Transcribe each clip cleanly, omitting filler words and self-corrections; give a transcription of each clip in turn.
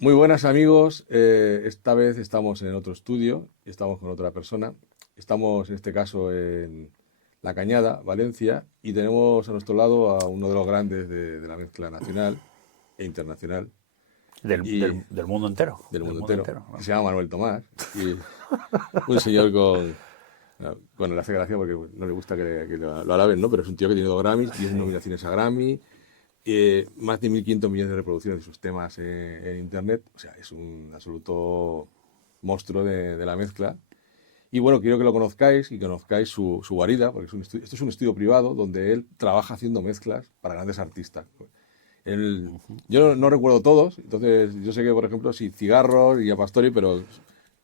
Muy buenas amigos, esta vez estamos en otro estudio, estamos con otra persona, estamos en este caso en La Cañada, Valencia, y tenemos a nuestro lado a uno de los grandes de la mezcla nacional e internacional y Del mundo entero, del del mundo mundo entero, entero, que ¿no? se llama Manuel Tomás, y un señor bueno, le hace gracia porque no le gusta que lo alaben, ¿no? Pero es un tío que tiene 2 Grammys, 10 Sí. nominaciones a Grammy, más de 1.500 millones de reproducciones de sus temas en Internet. O sea, es un absoluto monstruo de la mezcla. Y bueno, quiero que lo conozcáis y conozcáis su guarida, porque esto es un estudio privado donde él trabaja haciendo mezclas para grandes artistas. Él- yo no recuerdo todos, entonces yo sé que, por ejemplo, sí, Cigarros y A Pastori, pero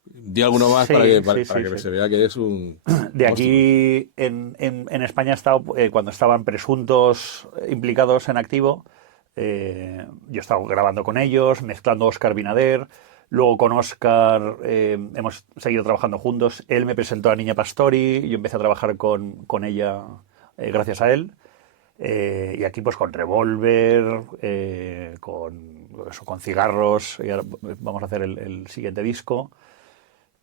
di alguno más para Sí, sí, para sí, que sí. se vea que es un De monstruo. aquí en España he estado, cuando estaban presuntos implicados en activo, yo he estado grabando con ellos, mezclando Oscar Binader. Luego con Oscar hemos seguido trabajando juntos. Él me presentó a Niña Pastori, yo empecé a trabajar con ella gracias a él. Y aquí pues con Revolver, con Cigarros, y ahora vamos a hacer el siguiente disco.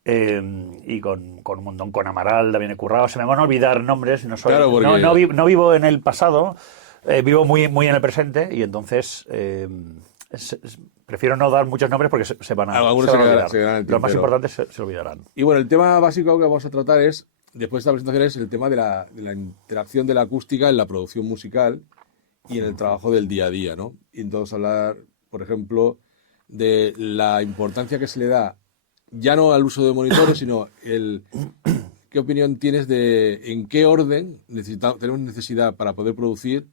Y con un montón, con Amaral también he currado. Se me van a olvidar nombres, Claro, porque no vivo en el pasado, vivo muy en el presente y entonces prefiero no dar muchos nombres porque algunos se van a olvidar. se quedarán en el Los más tintero. importantes se olvidarán. Y bueno, el tema básico que vamos a tratar es, después de esta presentación, es el tema de la interacción de la acústica en la producción musical y en el trabajo del día a día, ¿no? Y entonces hablar, por ejemplo, de la importancia que se le da ya no al uso de monitores, sino qué opinión tienes de en qué orden tenemos necesidad para poder producir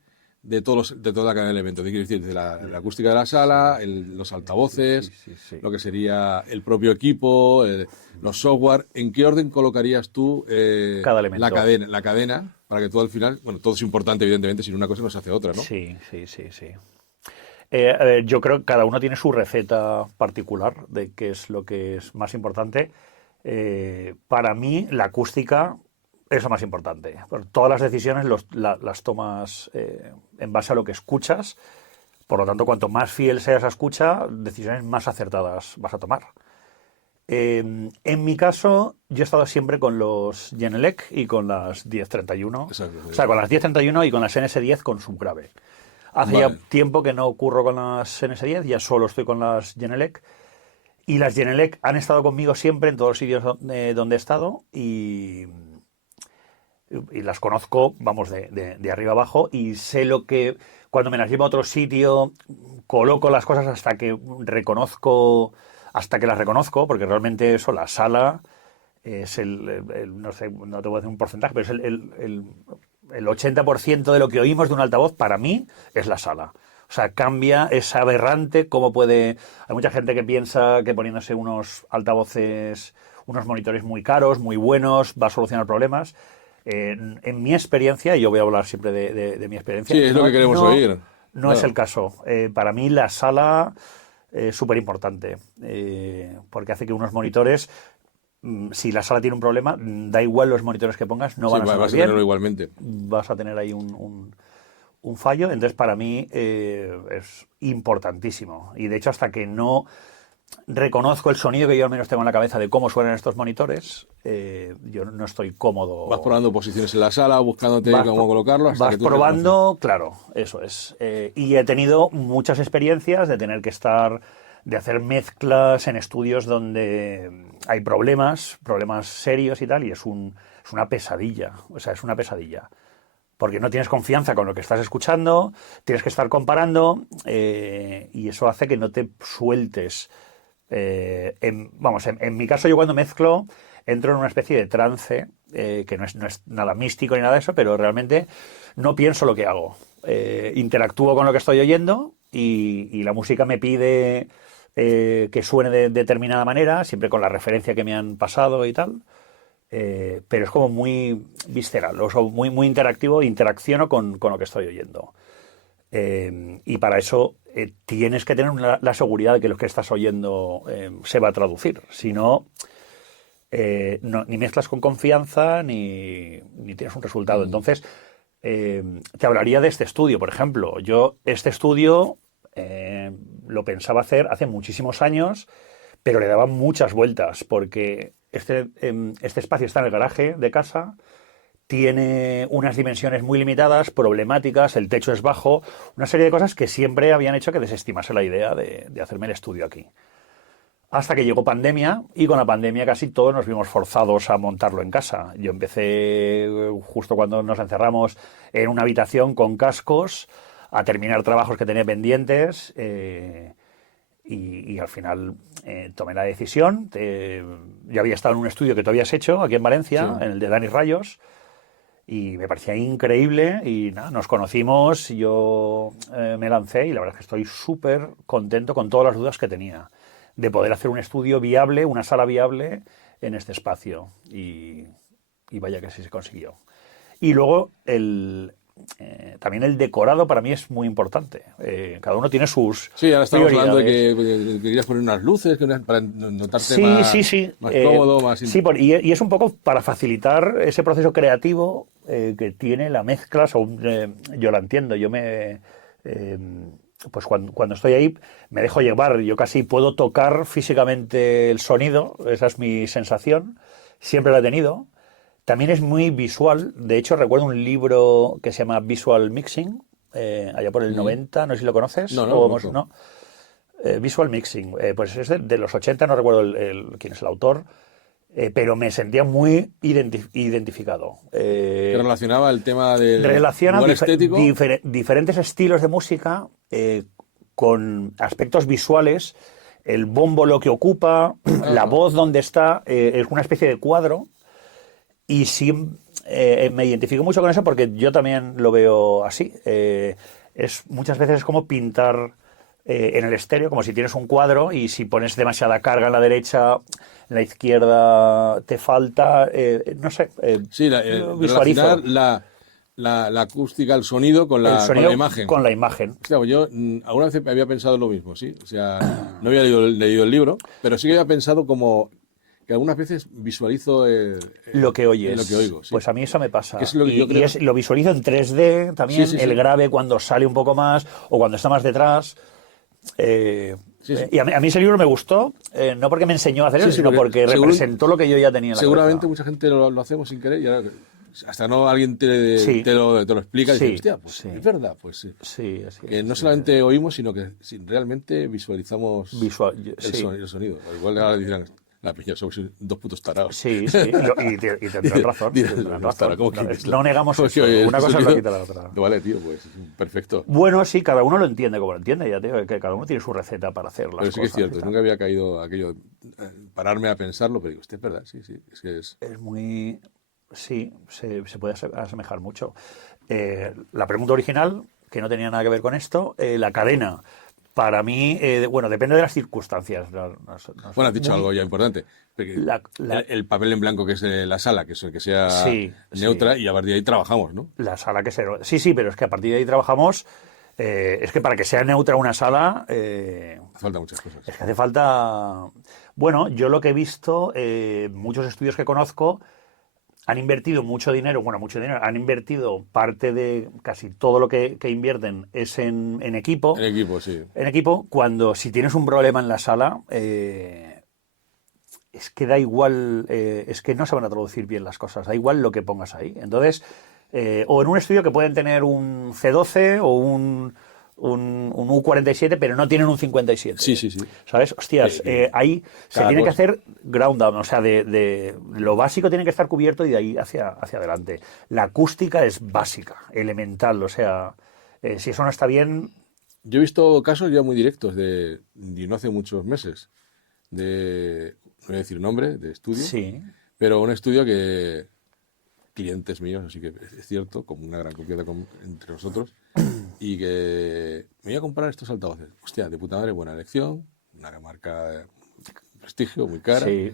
de toda la cadena de elementos. ¿Qué quiero decir? De la acústica de la Sí, sala, los sí, altavoces, sí, sí. lo que sería el propio equipo, los software. ¿En qué orden colocarías tú Cada elemento. la cadena para que todo al final, bueno, todo es importante, evidentemente, sin una cosa no se hace otra, ¿no? Sí, sí, sí, sí. A ver, yo creo que cada uno tiene su receta particular de qué es lo que es más importante. Para mí, la acústica es lo más importante. Todas las decisiones las tomas en base a lo que escuchas. Por lo tanto, cuanto más fiel sea esa escucha, decisiones más acertadas vas a tomar. En mi caso, yo he estado siempre con los Genelec y con las 1031. Exacto. O sea, con las 1031 y con las NS10 con subgrave. Hace ya Vale. tiempo que no ocurro con las NS10, ya solo estoy con las Genelec. Y las Genelec han estado conmigo siempre en todos los sitios donde he estado y las conozco, vamos, de arriba abajo y sé lo que, cuando me las llevo a otro sitio, coloco las cosas hasta que las reconozco, porque realmente eso, la sala es no sé, no te voy a decir un porcentaje, pero es el 80% de lo que oímos de un altavoz, para mí, es la sala. O sea, cambia, es aberrante cómo puede... Hay mucha gente que piensa que poniéndose unos altavoces, unos monitores muy caros, muy buenos, va a solucionar problemas. En mi experiencia, y yo voy a hablar siempre de mi experiencia, Sí, es lo que queremos oír. no es el Claro. caso. Para mí la sala es súper importante, porque hace que unos monitores, si la sala tiene un problema, da igual los monitores que pongas, no Sí, van a sonar vas a tenerlo bien, igualmente. vas a tener ahí un fallo. Entonces, para mí es importantísimo. Y de hecho, hasta que no reconozco el sonido que yo al menos tengo en la cabeza de cómo suenan estos monitores, yo no estoy Vas cómodo. probando posiciones en la sala, buscándote Vas, cómo colocarlo hasta vas que tú reconoces. probando, claro, eso es. Y he tenido muchas experiencias de tener que estar, de hacer mezclas en estudios donde hay problemas serios y tal, y es una pesadilla. O sea, es una pesadilla. Porque no tienes confianza con lo que estás escuchando, tienes que estar comparando, y eso hace que no te sueltes. En mi caso, yo cuando mezclo entro en una especie de trance, que no es nada místico ni nada de eso, pero realmente no pienso lo que hago. Interactúo con lo que estoy oyendo y la música me pide que suene de determinada manera, siempre con la referencia que me han pasado y tal. Pero es como muy visceral, o sea, muy interactivo, interacciono con lo que estoy oyendo. Y para eso tienes que tener la seguridad de que lo que estás oyendo se va a traducir. Si no, ni mezclas con confianza ni tienes un resultado. Mm. Entonces, te hablaría de este estudio, por ejemplo. Yo, este estudio, lo pensaba hacer hace muchísimos años, pero le daba muchas vueltas, porque este espacio está en el garaje de casa, tiene unas dimensiones muy limitadas, problemáticas, el techo es bajo, una serie de cosas que siempre habían hecho que desestimase la idea de hacerme el estudio aquí. Hasta que llegó pandemia, y con la pandemia casi todos nos vimos forzados a montarlo en casa. Yo empecé justo cuando nos encerramos en una habitación con cascos a terminar trabajos que tenía pendientes, y al final tomé la decisión. Yo había estado en un estudio que tú habías hecho aquí en Valencia, Sí. en el de Dani Rayos, y me parecía increíble, y nada, nos conocimos, yo me lancé, y la verdad es que estoy súper contento con todas las dudas que tenía de poder hacer un estudio viable, una sala viable en este espacio, y vaya que sí se consiguió. Y luego también el decorado para mí es muy importante. Cada uno tiene sus Sí, ahora estamos hablando de prioridades. que querías poner unas luces para notarte Sí, más, sí, sí. más cómodo, más... Sí, y es un poco para facilitar ese proceso creativo que tiene la mezcla, según yo la entiendo. Pues cuando estoy ahí me dejo llevar, yo casi puedo tocar físicamente el sonido, esa es mi sensación, siempre la he tenido. También es muy visual, de hecho recuerdo un libro que se llama Visual Mixing, allá por el 90, no sé si lo conoces. No, no lo conozco. ¿No? Visual Mixing, pues es de los 80, no recuerdo quién es el autor, pero me sentía muy identificado. Que relacionaba el tema del Relaciona lugar estético. diferentes estilos de música con aspectos visuales, el bombo lo que ocupa, la voz donde está, es una especie de cuadro, y sí me identifico mucho con eso porque yo también lo veo así. Muchas veces es como pintar en el estéreo, como si tienes un cuadro y si pones demasiada carga en la derecha, en la izquierda te falta, no sé, Sí, visualizo relacionar la acústica, el sonido con el la sonido imagen. con la imagen. Hostia, pues yo alguna vez había pensado lo mismo, sí. O sea, no había leído el libro, pero sí que había pensado como que algunas veces visualizo Lo que oyes. lo que oigo. Sí. Pues a mí eso me pasa. Que es lo que yo creo... lo visualizo en 3D también, Sí, sí, el sí. grave cuando sale un poco más o cuando está más detrás. Sí, sí. Y a mí ese libro me gustó, no porque me enseñó a hacer eso, Sí, sino porque representó lo que yo ya tenía en la seguramente cabeza. mucha gente lo hacemos sin querer y ahora hasta no alguien te, Sí. te lo explica y Sí, dices, hostia, pues sí. es verdad, pues sí. Sí, así Que es, no sí, solamente oímos, sino que realmente visualizamos sí. el sonido. Igual ahora dirán, la piña, somos dos putos tarados. Sí, sí, y tendrán razón. Dirán, Tendrán "No, razón. ¿cómo que No, dices? no negamos Porque, eso, oye, una el cosa no sonido- quita la otra. No, vale, tío, pues perfecto. Bueno, sí, cada uno lo entiende como lo entiende, ya te digo, que cada uno tiene su receta para hacer las Pero sí que es cosas. cierto, y tal. nunca había caído aquello, pararme a pensarlo, pero digo, usted es verdad, sí, sí, es que es... Es muy... Sí, se puede asemejar mucho. La pregunta original, que no tenía nada que ver con esto, la cadena. Para mí, bueno, depende de las circunstancias. Bueno, has dicho algo ya importante. Porque el papel en blanco que es de la sala, que sea Sí, neutra, sí. y a partir de ahí trabajamos, ¿no? La sala que se... Sí, sí, pero es que a partir de ahí trabajamos. Es que para que sea neutra una sala, Hace falta muchas cosas. es que hace falta... Bueno, yo lo que he visto, muchos estudios que conozco han invertido mucho dinero, han invertido parte de casi todo lo que invierten es en equipo. El equipo, sí. En equipo, cuando si tienes un problema en la sala, es que da igual, es que no se van a traducir bien las cosas, da igual lo que pongas ahí. Entonces, o en un estudio que pueden tener un C12 o un U47, pero no tienen un 57. Sí, sí, sí. ¿Sabes? Hostias, ahí se tiene que hacer ground down, o sea, de lo básico tiene que estar cubierto y de ahí hacia adelante. La acústica es básica, elemental, o sea, si eso no está bien... Yo he visto casos ya muy directos y no hace muchos meses, no voy a decir nombre, de estudio, Sí, pero un estudio que clientes míos, así que es cierto, como una gran confianza entre nosotros, y que me iba a comprar estos altavoces. Hostia, de puta madre, buena elección, una marca de prestigio, muy cara. sí.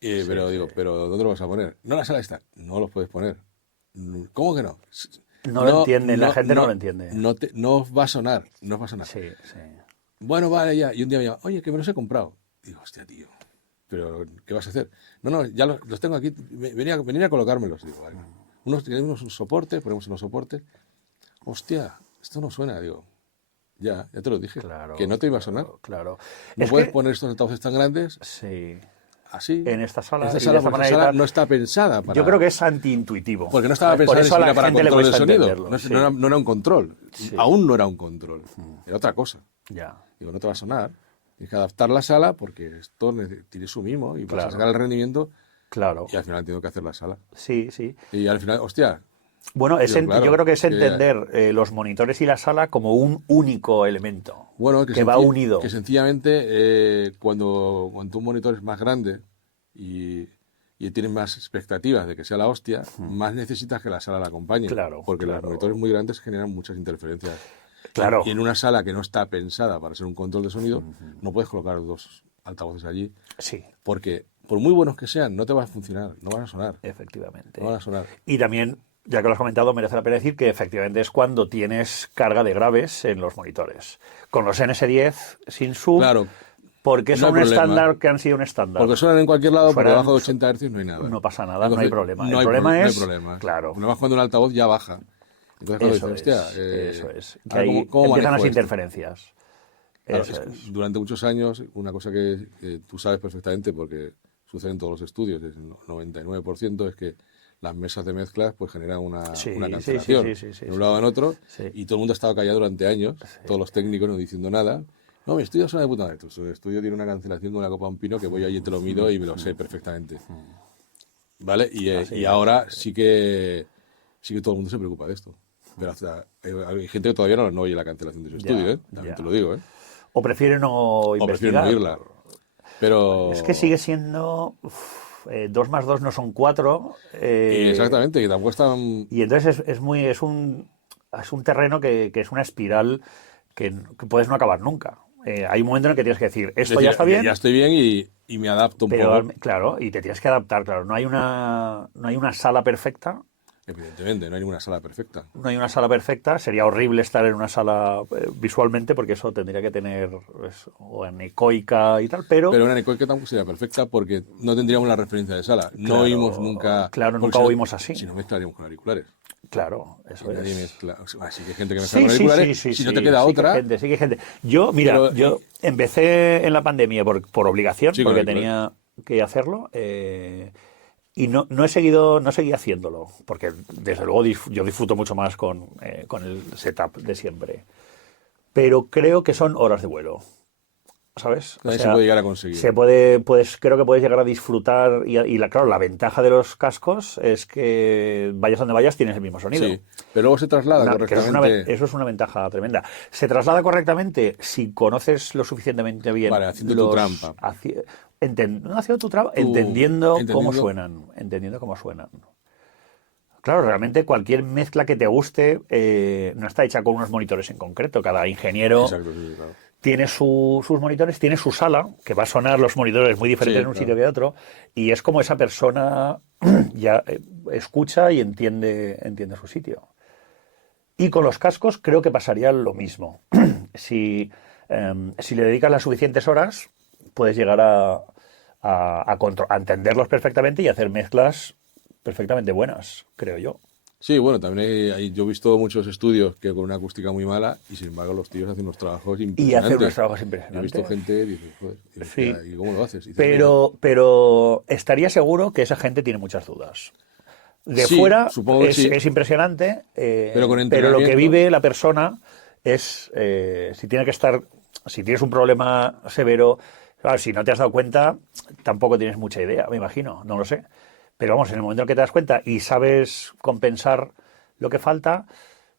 Pero digo, ¿pero dónde lo vas a poner? No, la sala está. No los puedes poner. ¿Cómo que no? No lo entienden, la gente no lo entiende. No os va a sonar, no os va a sonar. Sí, sí. Bueno, vale, ya. Y un día me llama, oye, que me los he comprado. Digo, hostia, tío, ¿pero qué vas a hacer? No, ya los tengo aquí, venía a colocármelos. Digo, vale. Tenemos un soporte, ponemos unos soportes. Hostia, esto no suena, digo. Ya te lo dije. Claro, Que no te iba a sonar. Claro. No Es puedes que, poner estos altavoces tan grandes sí, así. en esta sala, Esta y de sala, esta porque esta manera y sala tal, no está pensada para... yo creo que es antiintuitivo. Porque no estaba ¿Sabes? Por pensada ni eso a siquiera la para gente le control de cuesta sonido. entenderlo. No, Sí, no era un control. Sí. Aún no era un control. Era otra cosa. ya, Digo, no te va a sonar. Tienes que adaptar la sala porque esto tiene su mimo y vas a Claro. sacar el rendimiento claro. y al final tengo que hacer la sala. Sí, sí. Y al final, hostia, Bueno, claro, yo creo que es entender los monitores y la sala como un único elemento bueno, que va unido. que sencillamente cuando un monitor es más grande y tienes más expectativas de que sea la hostia, más necesitas que la sala la acompañe. Claro, Porque claro. los monitores muy grandes generan muchas interferencias. Claro. Y en una sala que no está pensada para ser un control de sonido, no puedes colocar dos altavoces allí, Sí, porque por muy buenos que sean, no te va a funcionar, no van a sonar. efectivamente. No van a sonar. Y también, ya que lo has comentado, merece la pena decir que efectivamente es cuando tienes carga de graves en los monitores. Con los NS10 sin sub, Claro, porque no son hay un problema. estándar que han sido un estándar. Porque suenan en cualquier lado, porque Suenan- debajo de 80 Hz no hay nada. No pasa nada, no hay problema. No El problema no hay es, problemas. claro, Además, cuando un altavoz ya baja. Entonces, cuando eso dices, es, hostia, eso es. Que ahora, ahí ¿cómo empiezan manejo las esto? interferencias. Claro, Eso es. durante muchos años, una cosa que tú sabes perfectamente, porque sucede en todos los estudios, es el 99%, es que las mesas de mezclas pues generan una Sí, cancelación sí, de un lado en otro, Sí. y todo el mundo ha estado callado durante años, todos los técnicos no diciendo nada. No, mi estudio suena de puta madre. Tu estudio tiene una cancelación con la copa de un pino que voy allí y te lo mido y me lo sé perfectamente. ¿Vale? Y ahora sí que todo el mundo se preocupa de esto. Pero hay gente que todavía no oye la cancelación de su estudio, ¿eh? También te lo digo, ¿eh? O prefieren no O prefieren investigar. no oírla. Pero... Es que sigue siendo 2 más 2 no son 4. Y exactamente, que tampoco están... Y entonces es un terreno que es una espiral que puedes no acabar nunca. Hay un momento en el que tienes que decir, esto ya está bien, Ya estoy bien y me adapto un pero poco. claro, y te tienes que adaptar, claro. No hay una sala perfecta. Evidentemente, no hay ninguna sala perfecta. No hay una sala perfecta. Sería horrible estar en una sala visualmente porque eso tendría que tener o anecoica y tal, pero una anecoica tampoco sería perfecta porque no tendríamos la referencia de sala. No Claro, oímos nunca... claro, porque nunca si no- oímos así. Si no mezclaríamos con auriculares. claro, eso Y nadie es. mezcla. Así que hay gente que mezcla con auriculares. Si no te queda sí otra... Que hay gente, sí que hay gente. Yo, mira, Pero, yo empecé en la pandemia por obligación, Sí, con porque auriculares. tenía que hacerlo, y no seguí haciéndolo, porque desde luego yo disfruto mucho más con el setup de siempre. Pero creo que son horas de vuelo, ¿sabes? Nadie se puede llegar a conseguir. Creo que puedes llegar a disfrutar, claro, la ventaja de los cascos es que vayas donde vayas tienes el mismo sonido. Sí, pero luego se traslada Que correctamente. eso es una ventaja tremenda. ¿Se traslada correctamente si conoces lo suficientemente bien? Vale, haciendo tu trampa. No haciendo tu trampa, entendiendo cómo suenan. Entendiendo cómo suenan. Claro, realmente cualquier mezcla que te guste no está hecha con unos monitores en concreto. Cada ingeniero Exacto, sí, claro. tiene sus monitores, tiene su sala, que va a sonar los monitores muy diferentes Sí, en un claro. sitio que otro, y es como esa persona ya escucha y entiende su sitio. Y con los cascos creo que pasaría lo mismo. Si le dedicas las suficientes horas, puedes llegar a entenderlos perfectamente y hacer mezclas perfectamente buenas, creo yo. Sí, bueno, también yo he visto muchos estudios que con una acústica muy mala y sin embargo los tíos hacen unos trabajos Y impresionantes. hacer unos trabajos Yo he impresionantes. visto gente y dices, joder, Sí. ¿y cómo lo haces? Y dices, Pero estaría seguro que esa gente tiene muchas dudas. De Sí, fuera supongo que sí. es impresionante, Pero con lo que entrenamiento- vive la persona es, si tienes un problema severo, claro, si no te has dado cuenta, tampoco tienes mucha idea, me imagino, no lo sé. Pero vamos, en el momento en que te das cuenta y sabes compensar lo que falta,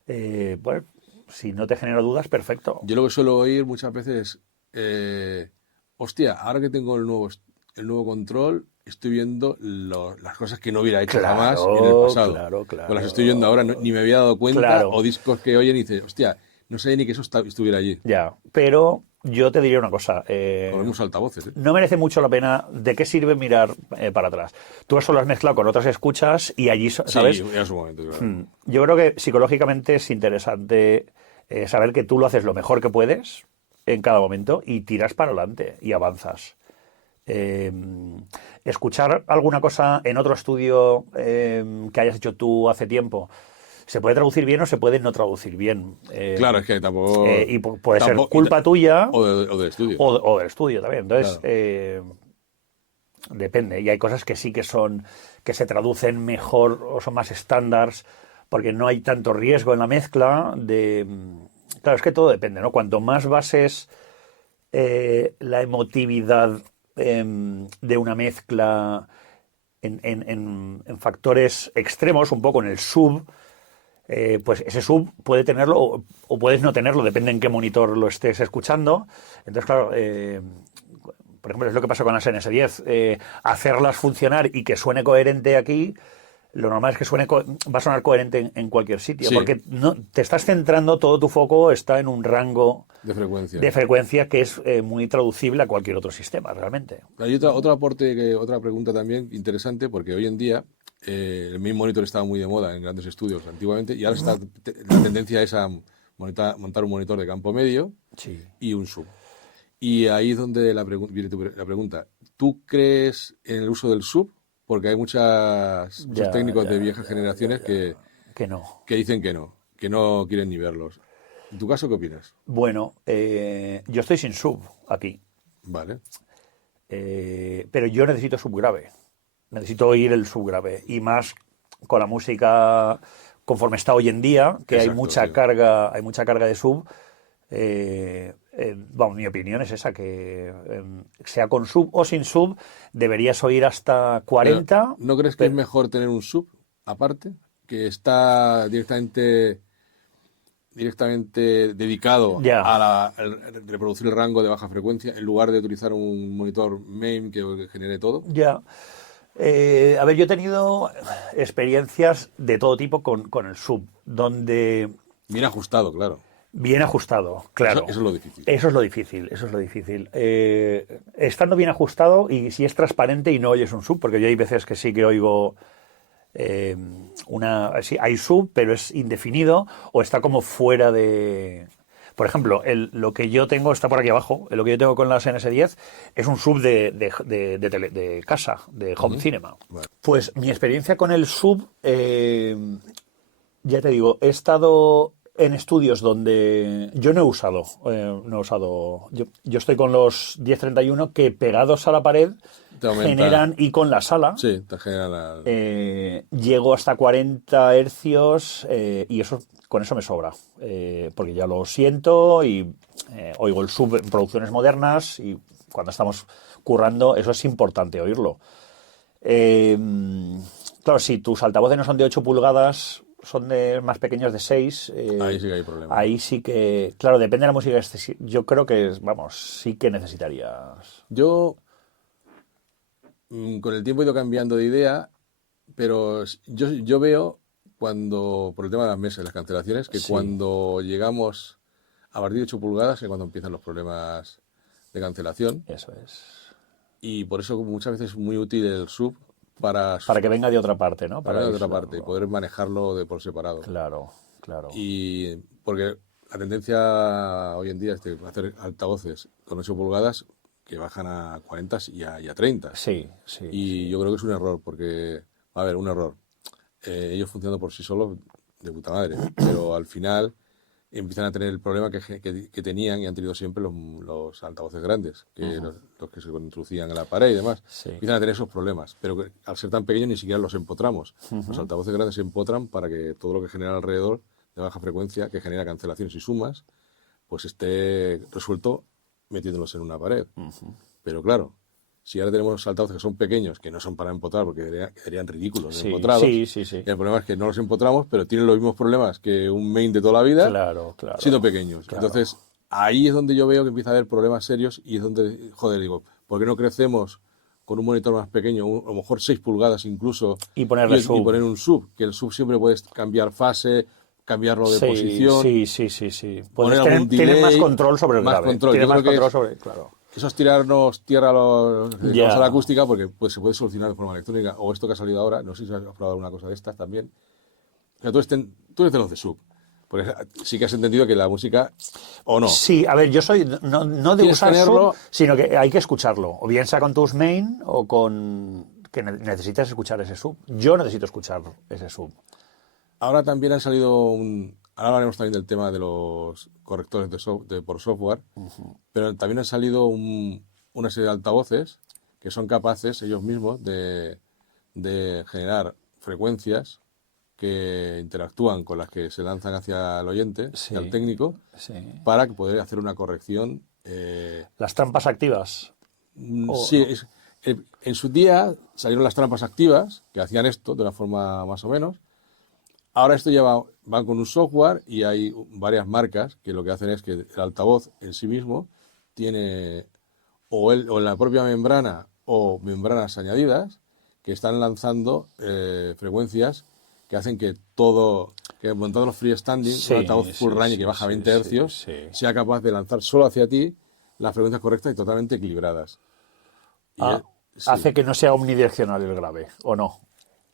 bueno, si no te genera dudas, perfecto. Yo lo que suelo oír muchas veces es, hostia, ahora que tengo el nuevo control, estoy viendo las cosas que no hubiera hecho Claro, jamás en el pasado. claro. Pues las estoy viendo ahora, ni me había dado cuenta, Claro. o discos que oyen y dices, hostia, no sabía ni que eso estuviera allí. Ya, pero yo te diría una cosa. Con los mismos altavoces, ¿eh? No merece mucho la pena. ¿De qué sirve mirar para atrás? Tú eso lo has mezclado con otras escuchas y allí, ¿sabes? Sí, en su momento, claro. Yo creo que psicológicamente es interesante saber que tú lo haces lo mejor que puedes en cada momento y tiras para adelante y avanzas. Escuchar alguna cosa en otro estudio que hayas hecho tú hace tiempo, se puede traducir bien o se puede no traducir bien. Claro, es que tampoco... y puede ser tampoco- culpa tuya o del estudio. o del estudio también. Entonces, Claro. depende. Y hay cosas que sí que se traducen mejor o son más estándares porque no hay tanto riesgo en la mezcla Claro, es que todo depende, ¿no? Cuanto más bases la emotividad de una mezcla en factores extremos, un poco en el sub, pues ese sub puede tenerlo o puedes no tenerlo, depende en qué monitor lo estés escuchando. Entonces, claro, por ejemplo, es lo que pasa con las NS10. Hacerlas funcionar y que suene coherente aquí, lo normal es que va a sonar coherente en cualquier sitio, Sí. porque no, te estás centrando, todo tu foco está en un rango De frecuencia. que es muy traducible a cualquier otro sistema, realmente. Hay otro aporte, otra pregunta también interesante, porque hoy en día el main monitor estaba muy de moda en grandes estudios antiguamente, y ahora la tendencia es a montar un monitor de campo medio Sí. y un sub. Y ahí es donde viene la pregunta. ¿Tú crees en el uso del sub? Porque hay muchos técnicos de viejas generaciones Que no. que dicen que no quieren ni verlos. ¿En tu caso qué opinas? Bueno, yo estoy sin sub aquí, Vale. pero yo necesito subgrave. Necesito oír el subgrave. Y más con la música conforme está hoy en día, que Exacto, hay mucha sí. carga, hay mucha carga de sub. Vamos, mi opinión es esa, que sea con sub o sin sub, deberías oír hasta 40. Pero, ¿no crees que es mejor tener un sub aparte? Que está directamente dedicado Ya. a reproducir el rango de baja frecuencia en lugar de utilizar un monitor main que genere todo. Ya. A ver, yo he tenido experiencias de todo tipo con el sub, donde Bien ajustado, claro. bien ajustado, claro. Eso es lo difícil. Eso es lo difícil, eso es lo difícil. Estando bien ajustado y si es transparente y no oyes un sub, porque yo hay veces que sí que oigo sí, hay sub, pero es indefinido o está como fuera de... Por ejemplo, lo que yo tengo está por aquí abajo. Lo que yo tengo con las NS10 es un sub de casa, de home cinema. Vale. Pues mi experiencia con el sub, ya te digo, he estado en estudios donde yo no he usado. Yo estoy con los 1031 que pegados a la pared Te aumenta. generan, y con la sala Sí, te genera llego hasta 40 hercios y con eso me sobra, porque ya lo siento y oigo el sub en producciones modernas y cuando estamos currando eso es importante oírlo. Claro, si tus altavoces no son de 8 pulgadas, son más pequeños de 6. ahí sí que hay problema. Ahí sí que, claro, depende de la música. Yo creo que, vamos, sí que necesitarías. Yo con el tiempo he ido cambiando de idea, pero yo veo por el tema de las mesas y las cancelaciones, que Sí. cuando llegamos a partir de 8 pulgadas es cuando empiezan los problemas de cancelación, Eso es. y por eso muchas veces es muy útil el sub para Para que venga de otra parte, ¿no? de otra aislarlo. parte y poder manejarlo por separado. Claro, claro. Y porque la tendencia hoy en día es de hacer altavoces con 8 pulgadas que bajan a 40 y a 30. Sí, sí. Y yo creo que es un error, porque, a ver, un error. Ellos funcionando por sí solos, de puta madre, pero al final empiezan a tener el problema que tenían y han tenido siempre los altavoces grandes, que los que se introducían en la pared y demás. Sí. Empiezan a tener esos problemas, pero que, al ser tan pequeños ni siquiera los empotramos. Los altavoces grandes se empotran para que todo lo que genera alrededor de baja frecuencia, que genera cancelaciones y sumas, pues esté resuelto metiéndolos en una pared. Pero claro, si ahora tenemos altavoces que son pequeños, que no son para empotrar porque quedarían ridículos Sí, empotrados, sí, sí, sí. y el problema es que no los empotramos, pero tienen los mismos problemas que un main de toda la vida, Claro, claro. siendo pequeños. Claro. Entonces, ahí es donde yo veo que empieza a haber problemas serios y es donde, joder, digo, ¿por qué no crecemos con un monitor más pequeño, a lo mejor 6 pulgadas incluso, Y ponerle sub. y poner un sub? Que el sub siempre puedes cambiar fase, cambiarlo de Sí, posición. Sí, sí, sí, sí. Poner Puedes algún tienes más delay, control sobre el más grave. control. Tienes Yo más creo que control es- sobre... Claro. Eso es tirarnos tierra Ya. a la acústica, porque pues, se puede solucionar de forma electrónica. O esto que ha salido ahora, no sé si has probado alguna cosa de estas también. O sea, tú eres de los de sub. Porque sí que has entendido que la música, o no. Sí, a ver, yo soy no de Quieres usar tenerlo- sub, sino que hay que escucharlo. O bien sea con tus main o con... que necesitas escuchar ese sub. Yo necesito escuchar ese sub. Ahora también han salido ahora hablaremos también del tema de los correctores por software, pero también han salido una serie de altavoces que son capaces ellos mismos de generar frecuencias que interactúan con las que se lanzan hacia el oyente, Sí. al técnico, Sí. para poder hacer una corrección. Las trampas activas. Sí, en su día salieron las trampas activas que hacían esto de una forma más o menos. Ahora esto van con un software y hay varias marcas que lo que hacen es que el altavoz en sí mismo tiene o en la propia membrana o membranas añadidas que están lanzando frecuencias que hacen que montando los freestanding, Sí, un altavoz full sí, range sí, que baja sí, 20 hercios, sí. sea capaz de lanzar solo hacia ti las frecuencias correctas y totalmente equilibradas. Y sí. Hace que no sea omnidireccional el grave, ¿o no?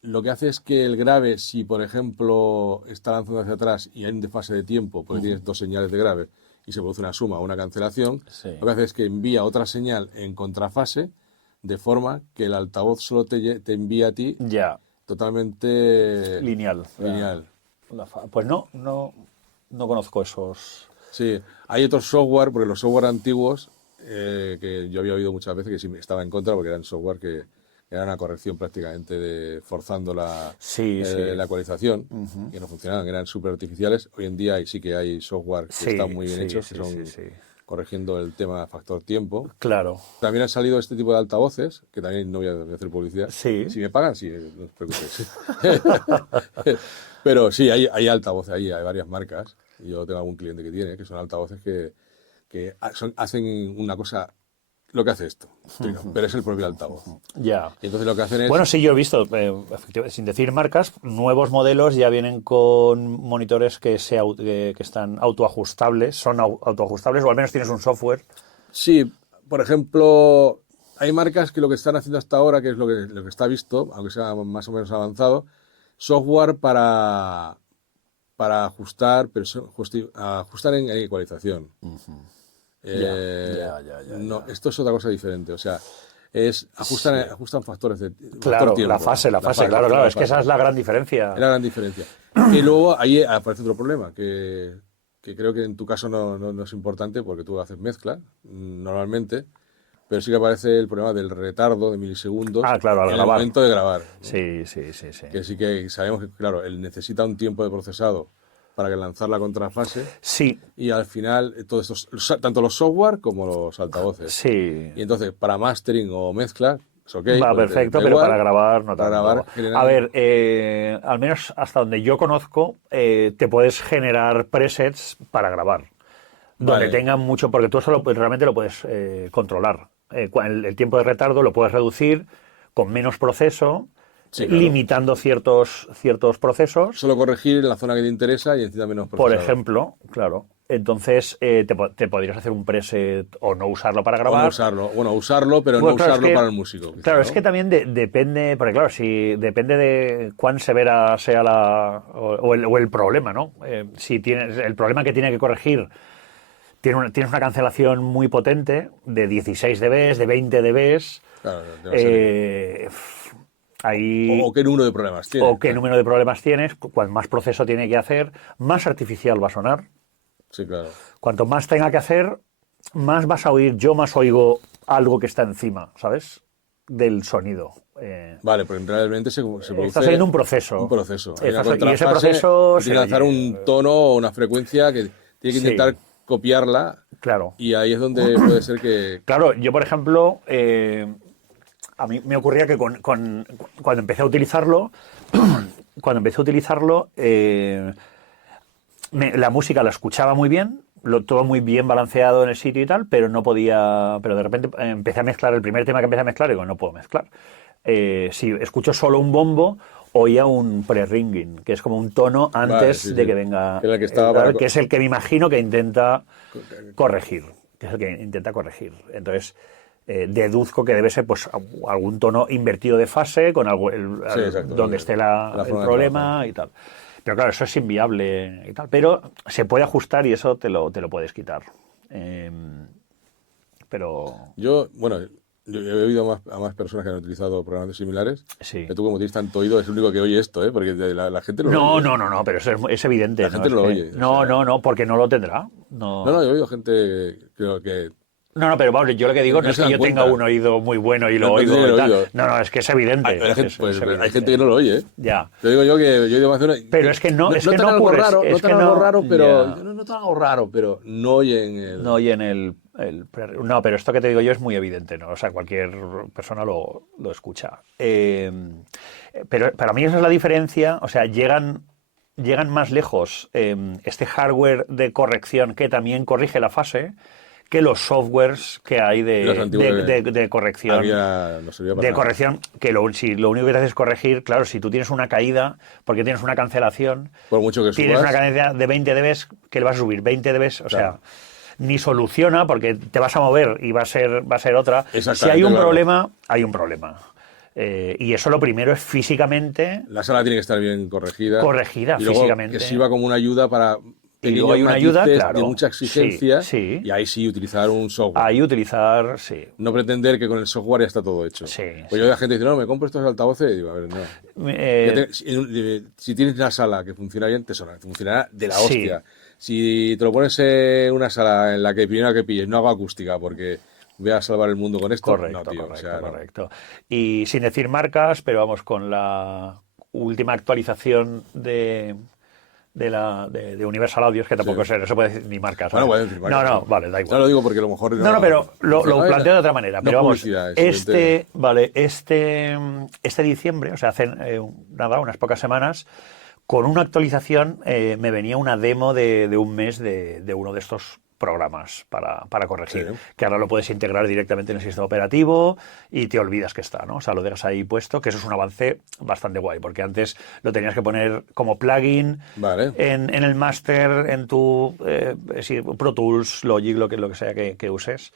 Lo que hace es que el grave, si por ejemplo está lanzando hacia atrás y hay un desfase de tiempo, porque tienes dos señales de grave y se produce una suma o una cancelación, Sí. lo que hace es que envía otra señal en contrafase, de forma que el altavoz solo te envía a ti Ya, totalmente lineal. lineal. Pues no conozco esos. Sí, hay otros software, porque los software antiguos, que yo había oído muchas veces que sí estaba en contra, porque eran software que era una corrección prácticamente forzando la ecualización, que no funcionaban, que eran súper artificiales. Hoy en día sí que hay software que están muy bien hechos, que son corrigiendo el tema factor tiempo. Claro. También han salido este tipo de altavoces, que también no voy a hacer publicidad. Sí. Si me pagan, sí, no os preocupéis. Pero sí, hay altavoces ahí, hay varias marcas. Yo tengo algún cliente que tiene, que son altavoces que hacen una cosa, lo que hace esto, pero es el propio altavoz. Ya. Y entonces lo que hacen es... Bueno, sí, yo he visto, efectivamente, sin decir marcas, nuevos modelos ya vienen con monitores que están autoajustables, son autoajustables, o al menos tienes un software. Sí, por ejemplo, hay marcas que lo que están haciendo hasta ahora, que es lo que está visto, aunque sea más o menos avanzado, software para ajustar, pero ajustar en ecualización. No, esto es otra cosa diferente. O sea, ajustan factores de Claro, factor tiempo. la fase, claro. Es que esa es la gran diferencia. Es la gran diferencia. Y luego ahí aparece otro problema, que creo que en tu caso no es importante porque tú haces mezcla normalmente, pero sí que aparece el problema del retardo de milisegundos claro, al en grabar. el momento de grabar, ¿no? Sí. Que sí que sabemos que, claro, él necesita un tiempo de procesado para lanzar la contrafase. Sí. Y al final, todos estos, tanto los software como los altavoces. Sí. Y entonces, para mastering o mezcla, es ok. Va perfecto, pero para grabar no tanto. Grabar, a ver, al menos hasta donde yo conozco, te puedes generar presets para grabar. Donde tengan mucho, porque tú eso realmente lo puedes controlar. El tiempo de retardo lo puedes reducir con menos proceso. Sí, claro. Limitando ciertos procesos. Solo corregir en la zona que te interesa y encima menos procesador. Por ejemplo, claro. Entonces, te podrías hacer un preset o no usarlo para grabar. O no usarlo. Bueno, usarlo, pero no usarlo para el músico. Quizá, claro, ¿no? Es que también depende, porque claro, si depende de cuán severa sea o el problema, ¿no? Si tienes el problema que tiene que corregir, tienes una cancelación muy potente de 16 dB, de 20 dB. Claro, ahí, o qué número de problemas tienes. O qué número de problemas tienes, cuanto más proceso tiene que hacer, más artificial va a sonar. Sí, claro. Cuanto más tenga que hacer, más vas a oír, yo más oigo algo que está encima, ¿sabes? Del sonido. Vale, porque realmente se produce... Estás en un proceso. Un proceso. Y ese proceso... Tiene que lanzar un tono o una frecuencia que tiene que intentar copiarla. Claro. Y ahí es donde puede ser que... Claro, yo por ejemplo... a mí me ocurría que cuando empecé a utilizarlo, la música la escuchaba muy bien, todo muy bien balanceado en el sitio y tal, pero no podía, pero de repente empecé a mezclar, el primer tema que empecé a mezclar, digo, no puedo mezclar. Si escucho solo un bombo, oía un pre-ringing, que es como un tono antes de que venga, que es el que me imagino que intenta corregir, Entonces, deduzco que debe ser pues algún tono invertido de fase con donde esté el problema y tal. Pero claro, eso es inviable y tal. Pero se puede ajustar y eso te lo puedes quitar. Pero... Yo, bueno, yo he oído a más personas que han utilizado programas similares. Sí. Que tú, como tienes tanto oído, es el único que oye esto, ¿eh? Porque la gente no lo No, oye. no, pero eso es evidente. La gente no lo oye. No, O sea, no, porque no lo tendrá. No, no, yo he oído gente que no, pero vamos, yo lo que digo no no es se que dan yo tenga cuenta. un oído muy bueno y lo No oigo tiene y el tal. oído. No, es que es evidente. hay gente, es pues, hay evidente. gente que no lo oye, ¿eh? Ya. Te digo yo que yo he oído más de una. Pero es que no notan no algo ocurre. raro, Es notan que algo no, raro, pero ya. no notan algo raro, pero no oyen el. No oyen no, pero esto que te digo yo es muy evidente, ¿no? O sea, cualquier persona lo escucha. Pero para mí esa es la diferencia. O sea, llegan más lejos este hardware de corrección que también corrige la fase que los softwares que hay Los antiguos de corrección. no servía para De nada. corrección, que si lo único que te hace es corregir, claro, si tú tienes una caída, porque tienes una cancelación, Por mucho que tienes subas. una cadencia de 20 dBs que le vas a subir 20 dBs, o Claro. sea, ni soluciona porque te vas a mover y va a ser otra. Exactamente, Si hay un claro. problema, hay un problema. Y eso lo primero es físicamente La sala tiene que estar bien corregida. corregida y luego físicamente. que sirva como una ayuda para Y luego hay una ayuda, matices claro. de mucha exigencia. Sí. Y ahí sí utilizar un software. Ahí utilizar, sí. No pretender que con el software ya está todo hecho. Sí, Pues sí. yo la gente dice, no, me compro estos altavoces. Y digo, a ver, no. Si tienes una sala que funciona bien, funcionará de la Sí. hostia. Si te lo pones en una sala en la que primero que pilles no hago acústica porque voy a salvar el mundo con esto, Correcto, no, tío. correcto, O sea, no. correcto. Y sin decir marcas, pero vamos, con la última actualización de Universal Audio, que tampoco Sí. no se puede decir ni marcas. Bueno, ¿sabes? puedes decir marcas, No, vale, da igual. No lo digo porque a lo mejor No, pero lo no, planteo de otra manera. no Pero vamos, publicidad, es simplemente- este diciembre, o sea, hace unas pocas semanas, con una actualización me venía una demo de un mes de uno de estos programas para corregir, Sí. que ahora lo puedes integrar directamente en el sistema operativo y te olvidas que está, ¿no? O sea, lo dejas ahí puesto, que eso es un avance bastante guay, porque antes lo tenías que poner como plugin Vale. en el máster, en tu Pro Tools, Logic, lo que sea que uses.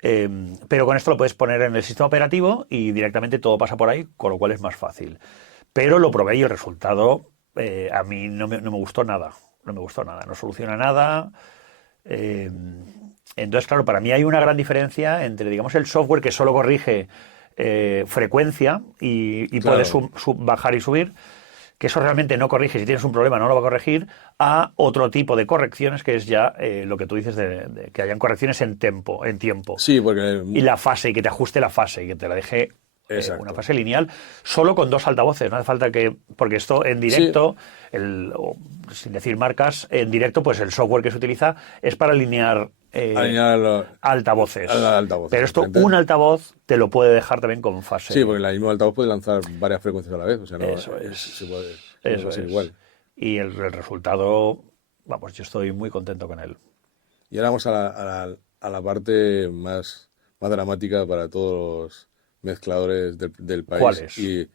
Pero con esto lo puedes poner en el sistema operativo y directamente todo pasa por ahí, con lo cual es más fácil. Pero lo probé y el resultado a mí no me gustó nada. No me gustó nada, no soluciona nada. Entonces, claro, para mí hay una gran diferencia entre, digamos, el software que solo corrige frecuencia y Claro. puede bajar y subir, que eso realmente no corrige. Si tienes un problema no lo va a corregir, a otro tipo de correcciones, que es ya lo que tú dices de que hayan correcciones en tiempo. Sí, porque Y la fase, y que te ajuste la fase y que te la deje Exacto. una fase lineal, solo con 2 altavoces. No hace falta porque esto en directo, sin decir marcas, en directo, pues el software que se utiliza es para alinear altavoces. altavoces, Pero esto, exactamente. un altavoz te lo puede dejar también con fase. Sí, porque el mismo altavoz puede lanzar varias frecuencias a la vez. O sea, no, Eso es. se puede Eso ser es. igual. Y el resultado, vamos, yo estoy muy contento con él. Y ahora vamos a la parte más dramática para todos los mezcladores del país. ¿Cuál es? Y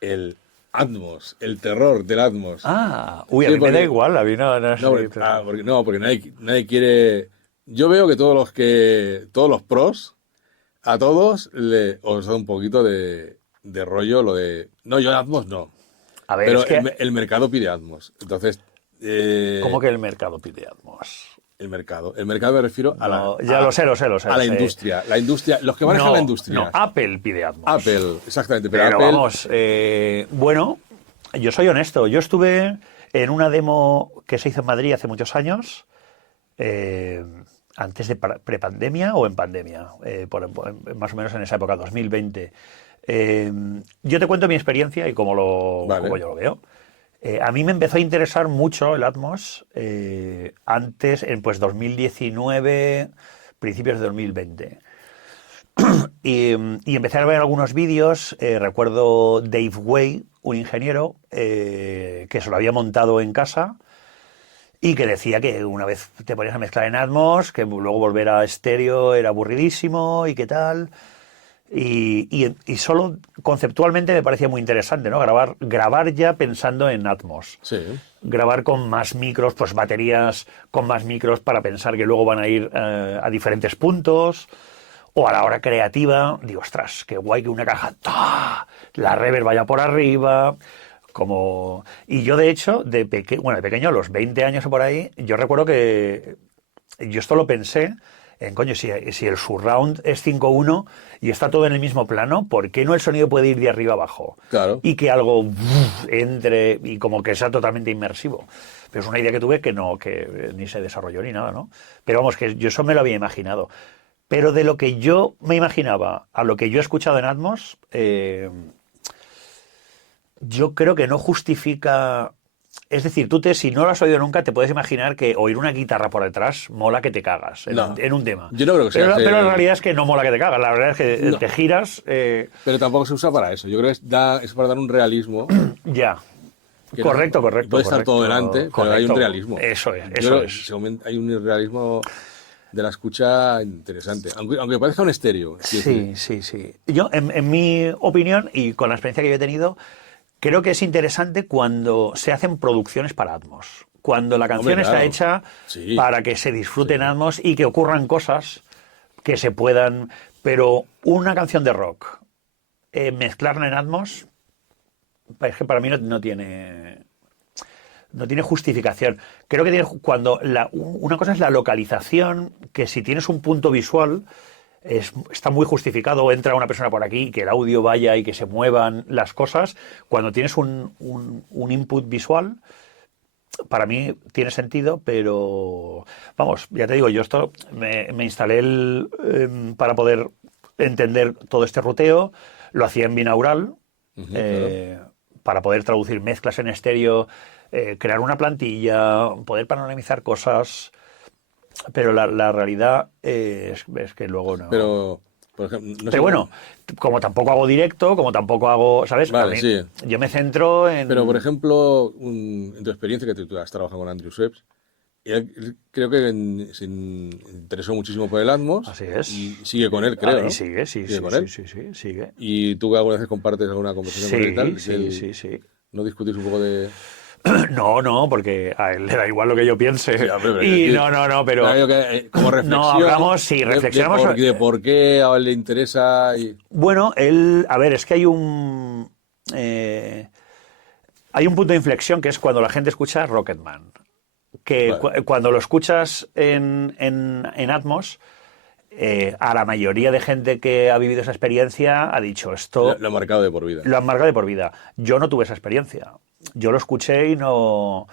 el Atmos, el terror del Atmos. A Sí, mí me porque- da igual, a mí no porque nadie quiere. Yo veo que todos los pros, a todos os da un poquito de rollo lo de. No, yo Atmos no. A ver, Pero es que, el mercado pide Atmos. Entonces. ¿cómo que el mercado pide Atmos? El mercado me refiero a No, ya lo sé. a la sí. industria. La industria, los que manejan la industria. No, Apple pide Atmos. Apple, exactamente. Pero Pero Apple, vamos, bueno, yo soy honesto. Yo estuve en una demo que se hizo en Madrid hace muchos años, antes de prepandemia o en pandemia, más o menos en esa época, 2020. Yo te cuento mi experiencia y cómo Vale. yo lo veo. A mí me empezó a interesar mucho el Atmos antes, en 2019, principios de 2020. Y empecé a ver algunos vídeos. Recuerdo Dave Way, un ingeniero que se lo había montado en casa y que decía que una vez te ponías a mezclar en Atmos, que luego volver a estéreo era aburridísimo y qué tal. Y solo conceptualmente me parecía muy interesante, ¿no? Grabar ya pensando en Atmos. sí. Grabar con más micros, pues baterías con más micros para pensar que luego van a ir a diferentes puntos. O a la hora creativa, digo, ostras, qué guay que una caja, ¡tá!, la reverb vaya por arriba. Y yo, de hecho, de pequeño, a los 20 años o por ahí, yo recuerdo que yo esto lo pensé coño, si el surround es 5.1 y está todo en el mismo plano, ¿por qué no el sonido puede ir de arriba abajo? Claro. Y que algo entre y como que sea totalmente inmersivo. Pero es una idea que tuve que ni se desarrolló ni nada, ¿no? Pero vamos, que yo eso me lo había imaginado. Pero de lo que yo me imaginaba a lo que yo he escuchado en Atmos, yo creo que no justifica. Es decir, si no lo has oído nunca, te puedes imaginar que oír una guitarra por detrás mola que te cagas en un tema. Yo no creo que sea así. Pero la realidad es que no mola que te cagas. La verdad es que te giras. Pero tampoco se usa para eso. Yo creo que es para dar un realismo. Ya. Correcto. Puede estar todo delante, pero hay un realismo. Eso es. Hay un realismo de la escucha interesante. Aunque parezca un estéreo. Sí. Yo, en mi opinión, y con la experiencia que yo he tenido, creo que es interesante cuando se hacen producciones para Atmos. Cuando la canción está hecha para que se disfrute en Atmos y que ocurran cosas que se puedan. Pero una canción de rock, mezclarla en Atmos, es que para mí no tiene justificación. Creo que una cosa es la localización, que si tienes un punto visual está muy justificado, entra una persona por aquí, que el audio vaya y que se muevan las cosas. Cuando tienes un input visual, para mí tiene sentido, pero vamos, ya te digo, yo esto me instalé para poder entender todo este ruteo, lo hacía en binaural, para poder traducir mezclas en estéreo, crear una plantilla, poder panoramizar cosas. Pero la realidad es que luego no. Pero, por ejemplo, pero bueno, como tampoco hago directo, como tampoco hago, ¿sabes? Vale, sí. Yo me centro en. Pero, por ejemplo, en tu experiencia, que tú has trabajado con Andrew Seps, él creo que se interesó muchísimo por el Atmos. Así es. Y sigue con él, creo. Y sigue, sí, sigue. ¿Y tú alguna vez compartes alguna conversación con él y tal? Sí. ¿No discutís un poco de...? No, porque a él le da igual lo que yo piense. Sí, hombre, pero. Como reflexión. No, hablamos, reflexionamos. De por qué a él le interesa. Bueno, a ver, es que hay un punto de inflexión que es cuando la gente escucha Rocketman. Que cuando lo escuchas en Atmos, a la mayoría de gente que ha vivido esa experiencia ha dicho esto. Lo ha marcado de por vida. Lo han marcado de por vida. Yo no tuve esa experiencia. Yo lo escuché y no.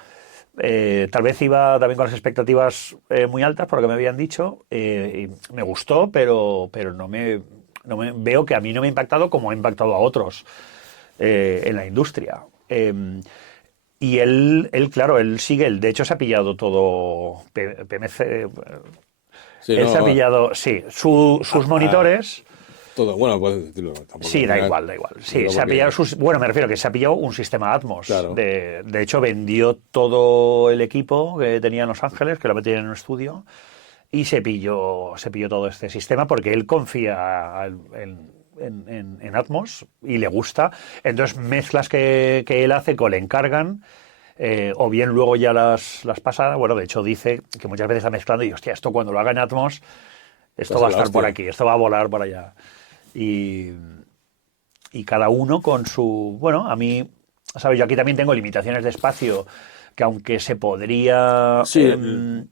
Tal vez iba también con las expectativas muy altas por lo que me habían dicho. Y me gustó, pero veo que a mí no me ha impactado como ha impactado a otros en la industria. Y él, claro, él sigue. De hecho, se ha pillado todo PMC. Él se ha pillado, sus monitores. Todo, bueno, puedes decirlo. Sí, da igual. Sí, se ha pillado bueno, me refiero que se ha pillado un sistema Atmos. Claro. De hecho, vendió todo el equipo que tenía en Los Ángeles, que lo metía en un estudio, y se pilló todo este sistema porque él confía en Atmos y le gusta. Entonces, mezclas que él hace, le encargan, o bien luego ya las pasa. Bueno, de hecho, dice que muchas veces está mezclando y, hostia, esto cuando lo haga en Atmos, esto va a estar por aquí, esto va a volar por allá. Y cada uno con su... Bueno, a mí, ¿sabes? Yo aquí también tengo limitaciones de espacio que aunque se podría... Sí,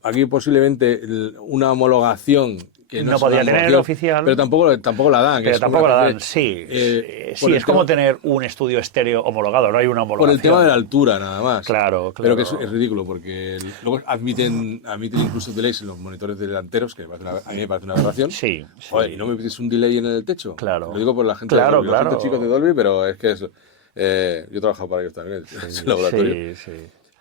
aquí posiblemente una homologación que no podría tener oficial. Pero tampoco la dan. Pero tampoco la dan, sí. Sí, es como tener un estudio estéreo homologado, no hay una homologación. Por el tema de la altura, nada más. Claro. Pero que es ridículo, porque luego admiten incluso delays en los monitores delanteros, que a mí me parece una aberración. Sí. Joder, ¿y no me pides un delay en el techo? Claro. Lo digo por la gente de Dolby, la gente chicos de Dolby, pero es que es... yo he trabajado para ellos también, en el laboratorio. Sí.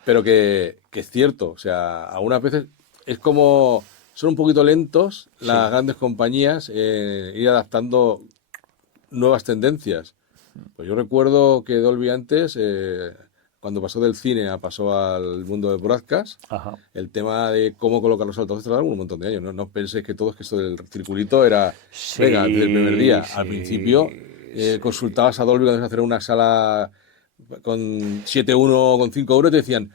Pero que es cierto, o sea, algunas veces es como... Son un poquito lentos las grandes compañías ir adaptando nuevas tendencias. Pues yo recuerdo que Dolby antes, cuando pasó del cine pasó al mundo del broadcast, el tema de cómo colocar los altavoces tardó un montón de años. No penséis que todo es que esto del circulito era, venga, desde el primer día. Al principio consultabas a Dolby cuando ibas a hacer una sala con 7.1 o con 5 € y te decían...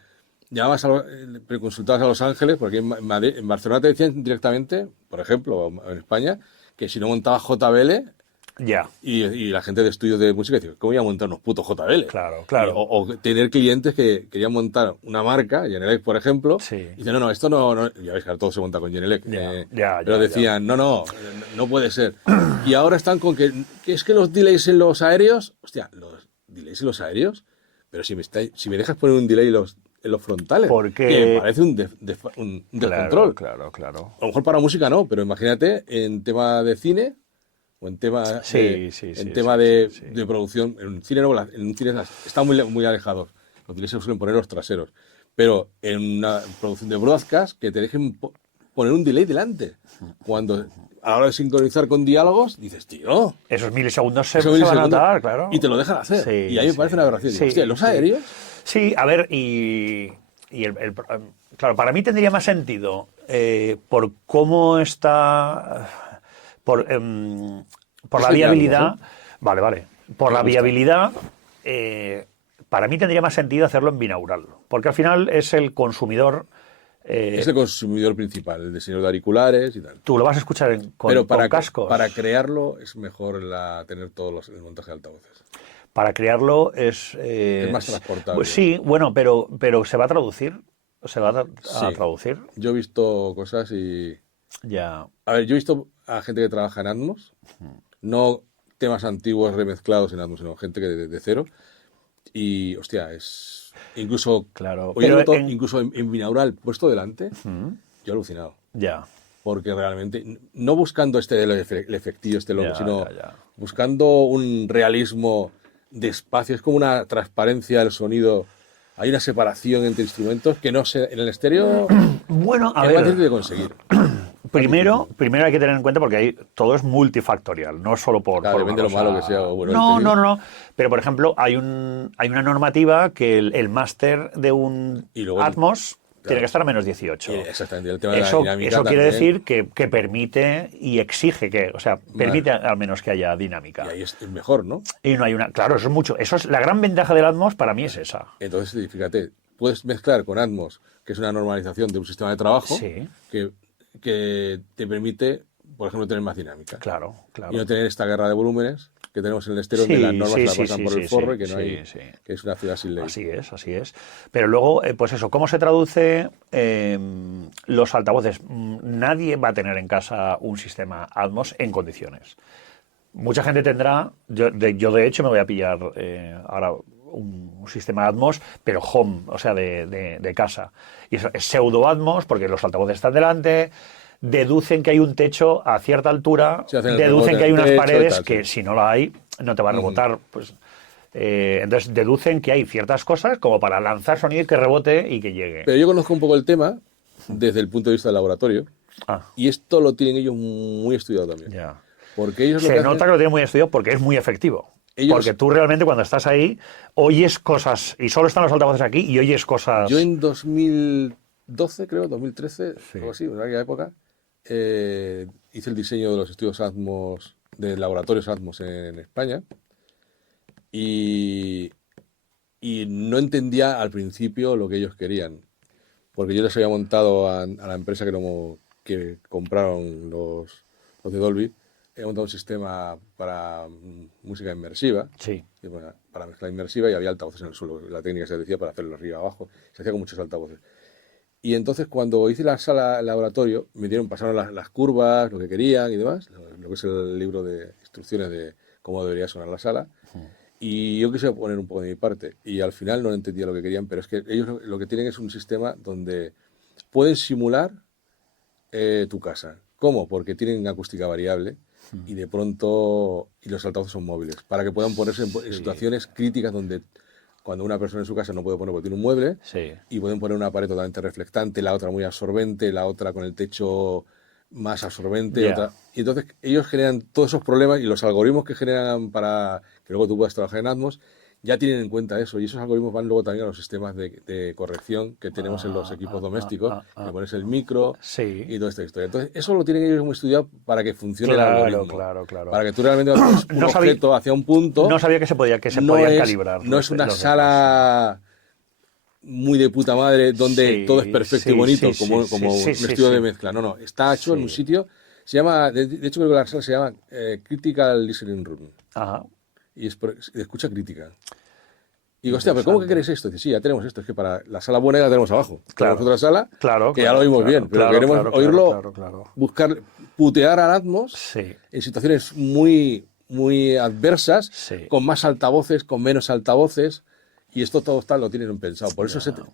consultabas a Los Ángeles, porque en Barcelona te decían directamente, por ejemplo, en España, que si no montabas JBL, Ya. Y la gente de estudios de música dice, ¿cómo voy a montar unos putos JBL? Claro. O tener clientes que querían montar una marca, Genelec, por ejemplo, Sí. y dicen, no, esto no. Ya veis que ahora todo se monta con Genelec. Ya, pero decían, no puede ser. Y ahora están con que es que los delays en los aéreos, hostia, los delays en los aéreos, pero si me dejas poner un delay en los frontales, Porque... que me parece un descontrol. Claro. A lo mejor para música no, pero imagínate en tema de cine o en tema de producción. En un cine no, en un cine están muy alejados. Los delays se suelen poner los traseros. Pero en una producción de broadcast, que te dejen poner un delay delante. Cuando a la hora de sincronizar con diálogos, dices, tío... Esos milisegundos se van a notar, claro. Y te lo dejan hacer. Sí, y a mí me parece una aberración. Digo, hostia, ¿los aéreos? Sí, a ver, claro, para mí tendría más sentido por cómo está... Por la viabilidad... Vale. Por la viabilidad... para mí tendría más sentido hacerlo en binaural. Porque al final es el consumidor... es el consumidor principal, el diseñador de auriculares y tal. Tú lo vas a escuchar con cascos. Para crearlo es mejor tener todos el montaje de altavoces. Para crearlo es más transportable. Pues sí, bueno, pero se va a traducir. Se va a traducir. Yo he visto cosas y... Ya. A ver, yo he visto a gente que trabaja en Atmos, no temas antiguos remezclados en Atmos, sino gente que de cero. Y, hostia, es... Incluso, claro, incluso en binaural puesto delante, yo he alucinado. Ya. Porque realmente, no buscando el efectivo, logo, sino ya. buscando un realismo de espacio. Es como una transparencia del sonido. Hay una separación entre instrumentos que no sé, en el estéreo bueno, a es ver, más difícil de conseguir. Primero hay que tener en cuenta porque ahí todo es multifactorial, no solo por... Claro, depende de lo malo que sea. Bueno, no. Pero, por ejemplo, hay una normativa que el máster de un Atmos tiene que estar a menos 18. Exactamente. El tema de la dinámica eso quiere también. decir que permite y exige que... O sea, permite al menos que haya dinámica. Y ahí es mejor, ¿no? Y no hay una... Claro, eso es mucho. La gran ventaja del Atmos para mí es esa. Entonces, fíjate, puedes mezclar con Atmos, que es una normalización de un sistema de trabajo, que te permite, por ejemplo, tener más dinámica. Claro. Y no tener esta guerra de volúmenes que tenemos en el estéreo, donde las normas se la pasan por el forro y que no hay, que es una ciudad sin ley. Así es. Pero luego, pues eso, ¿cómo se traduce los altavoces? Nadie va a tener en casa un sistema Atmos en condiciones. Mucha gente tendrá, yo de hecho me voy a pillar ahora un sistema Atmos, pero home, o sea, de casa. Y eso es pseudo Atmos porque los altavoces están delante, deducen que hay un techo a cierta altura, deducen que hay unas paredes que si no la hay, no te va a rebotar. Pues, entonces deducen que hay ciertas cosas como para lanzar sonido y que rebote y que llegue. Pero yo conozco un poco el tema desde el punto de vista del laboratorio y esto lo tienen ellos muy estudiado también. Ya. Porque ellos se nota que lo tienen muy estudiado porque es muy efectivo. Porque tú realmente cuando estás ahí oyes cosas, y solo están los altavoces aquí, y oyes cosas... Yo en 2012, creo, 2013, algo así, en aquella época, hice el diseño de los estudios Atmos, de laboratorios Atmos en España, y no entendía al principio lo que ellos querían, porque yo les había montado a la empresa que compraron los de Dolby, he montado un sistema para música inmersiva, para mezcla inmersiva, y había altavoces en el suelo. La técnica se decía para hacerlo arriba abajo, se hacía con muchos altavoces. Y entonces cuando hice la sala laboratorio, pasaron las curvas, lo que querían y demás, lo que es el libro de instrucciones de cómo debería sonar la sala. Y yo quise poner un poco de mi parte, y al final no entendía lo que querían, pero es que ellos lo que tienen es un sistema donde pueden simular tu casa. ¿Cómo? Porque tienen acústica variable. Y de pronto, los altavoces son móviles, para que puedan ponerse en situaciones críticas donde cuando una persona en su casa no puede poner porque tiene un mueble, y pueden poner una pared totalmente reflectante, la otra muy absorbente, la otra con el techo más absorbente, y entonces ellos generan todos esos problemas, y los algoritmos que generan para que luego tú puedas trabajar en Atmos ya tienen en cuenta eso, y esos algoritmos van luego también a los sistemas de corrección que tenemos en los equipos domésticos, que pones el micro y toda esta historia. Entonces, eso lo tienen ellos muy estudiado para que funcione el algoritmo. Claro. Para que tú realmente hagas un objeto hacia un punto. No sabía que se podían calibrar. No es una sala muy de puta madre donde todo es perfecto y bonito, como un estudio de mezcla. No, está hecho en un sitio Se llama, de hecho creo que la sala se llama Critical Listening Room. Ajá. Y es de escucha crítica. Y digo, hostia, ¿pero cómo que queréis esto? Dice, sí, ya tenemos esto. Es que para la sala buena ya la tenemos abajo. Claro. Tenemos otra sala que ya lo oímos bien. Pero claro, queremos oírlo, buscar, putear al Atmos Sí. en situaciones muy, muy adversas, Sí. con más altavoces, con menos altavoces. Y esto todo está, lo tienen pensado. Por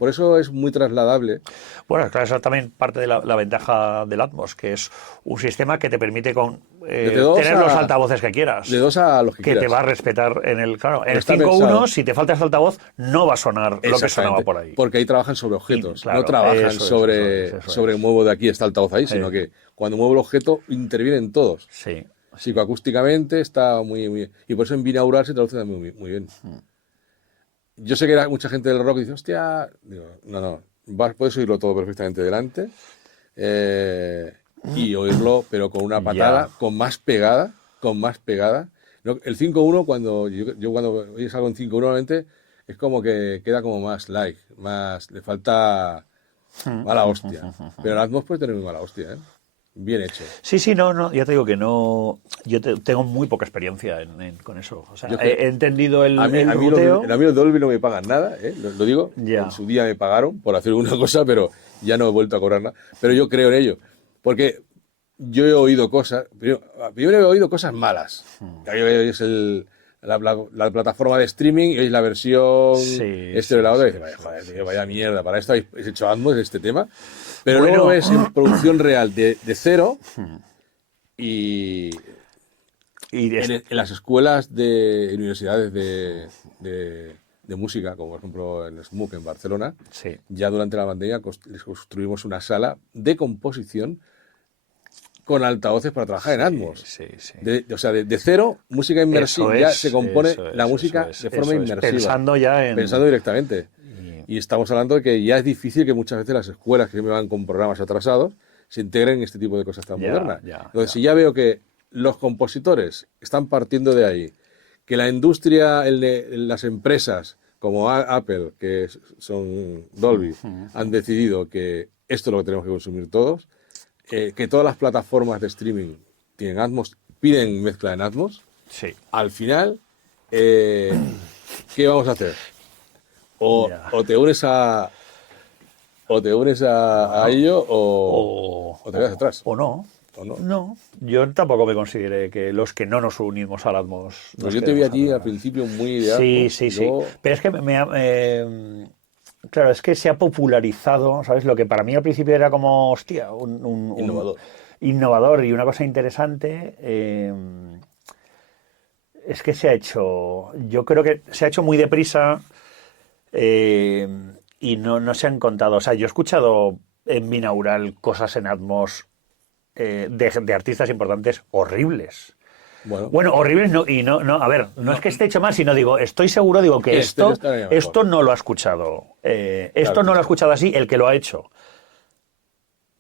eso es muy trasladable. Bueno, claro, eso también parte de la ventaja del Atmos, que es un sistema que te permite Desde dos tener a- los altavoces que quieras. De 2 a los que Que quieras. te va a respetar en el... Claro, en Pero el está 5.1, pensado. si te falta ese altavoz, no va a sonar lo que sonaba Exactamente, por ahí. porque ahí trabajan sobre objetos, Claro, no trabajan eso es. sobre muevo de aquí está altavoz ahí, sino que cuando muevo el objeto intervienen todos. Sí. Psicoacústicamente está muy, muy... Y por eso en binaural se traduce muy, muy bien. Yo sé que era mucha gente del rock que dice, hostia... Digo, no, puedes oírlo todo perfectamente delante y oírlo, pero con una patada, con más pegada. No, el 5.1, cuando yo cuando oyes algo en 5.1 normalmente, es como que queda como más like, le falta mala hostia. Pero el Atmos puede tener muy mala hostia, ¿eh? Bien hecho. Sí, no, ya te digo que no... Yo tengo muy poca experiencia con eso. O sea, he entendido el ruteo. A mí los Dolby no me pagan nada, ¿eh? Lo digo. Ya. En su día me pagaron por hacer una cosa, pero ya no he vuelto a cobrar nada. Pero yo creo en ello. Porque yo he oído cosas... Primero he oído cosas malas. Ahí es la plataforma de streaming y es la versión de la otra. Y dice, joder, tío, vaya mierda. Para esto habéis hecho Atmos este tema. Pero luego lo ves en producción real de cero y en las escuelas de universidades de música, como por ejemplo en SMUC en Barcelona, ya durante la pandemia les construimos una sala de composición con altavoces para trabajar en Atmos. O sea, de cero, música inmersiva, ya se compone la música de forma inmersiva. Pensando directamente. Y estamos hablando de que ya es difícil que muchas veces las escuelas que me van con programas atrasados se integren en este tipo de cosas tan modernas. Entonces, si ya veo que los compositores están partiendo de ahí, que la industria, las empresas como Apple, que son Dolby, han decidido que esto es lo que tenemos que consumir todos, que todas las plataformas de streaming tienen Atmos, piden mezcla en Atmos, al final, ¿qué vamos a hacer? O te unes a ello o te quedas atrás. O no. No, yo tampoco me consideré que los que no nos unimos al Atmos... Pues yo te vi allí al principio muy ideal. Sí. Pero es que claro, es que se ha popularizado, ¿sabes? Lo que para mí al principio era como, hostia, un innovador y una cosa interesante... es que yo creo que se ha hecho muy deprisa y no se han contado. O sea, yo he escuchado en binaural cosas en Atmos de artistas importantes horribles. Bueno, horribles no, a ver, no es que esté hecho mal, sino estoy seguro, que esto no lo ha escuchado. Esto no lo ha escuchado así el que lo ha hecho.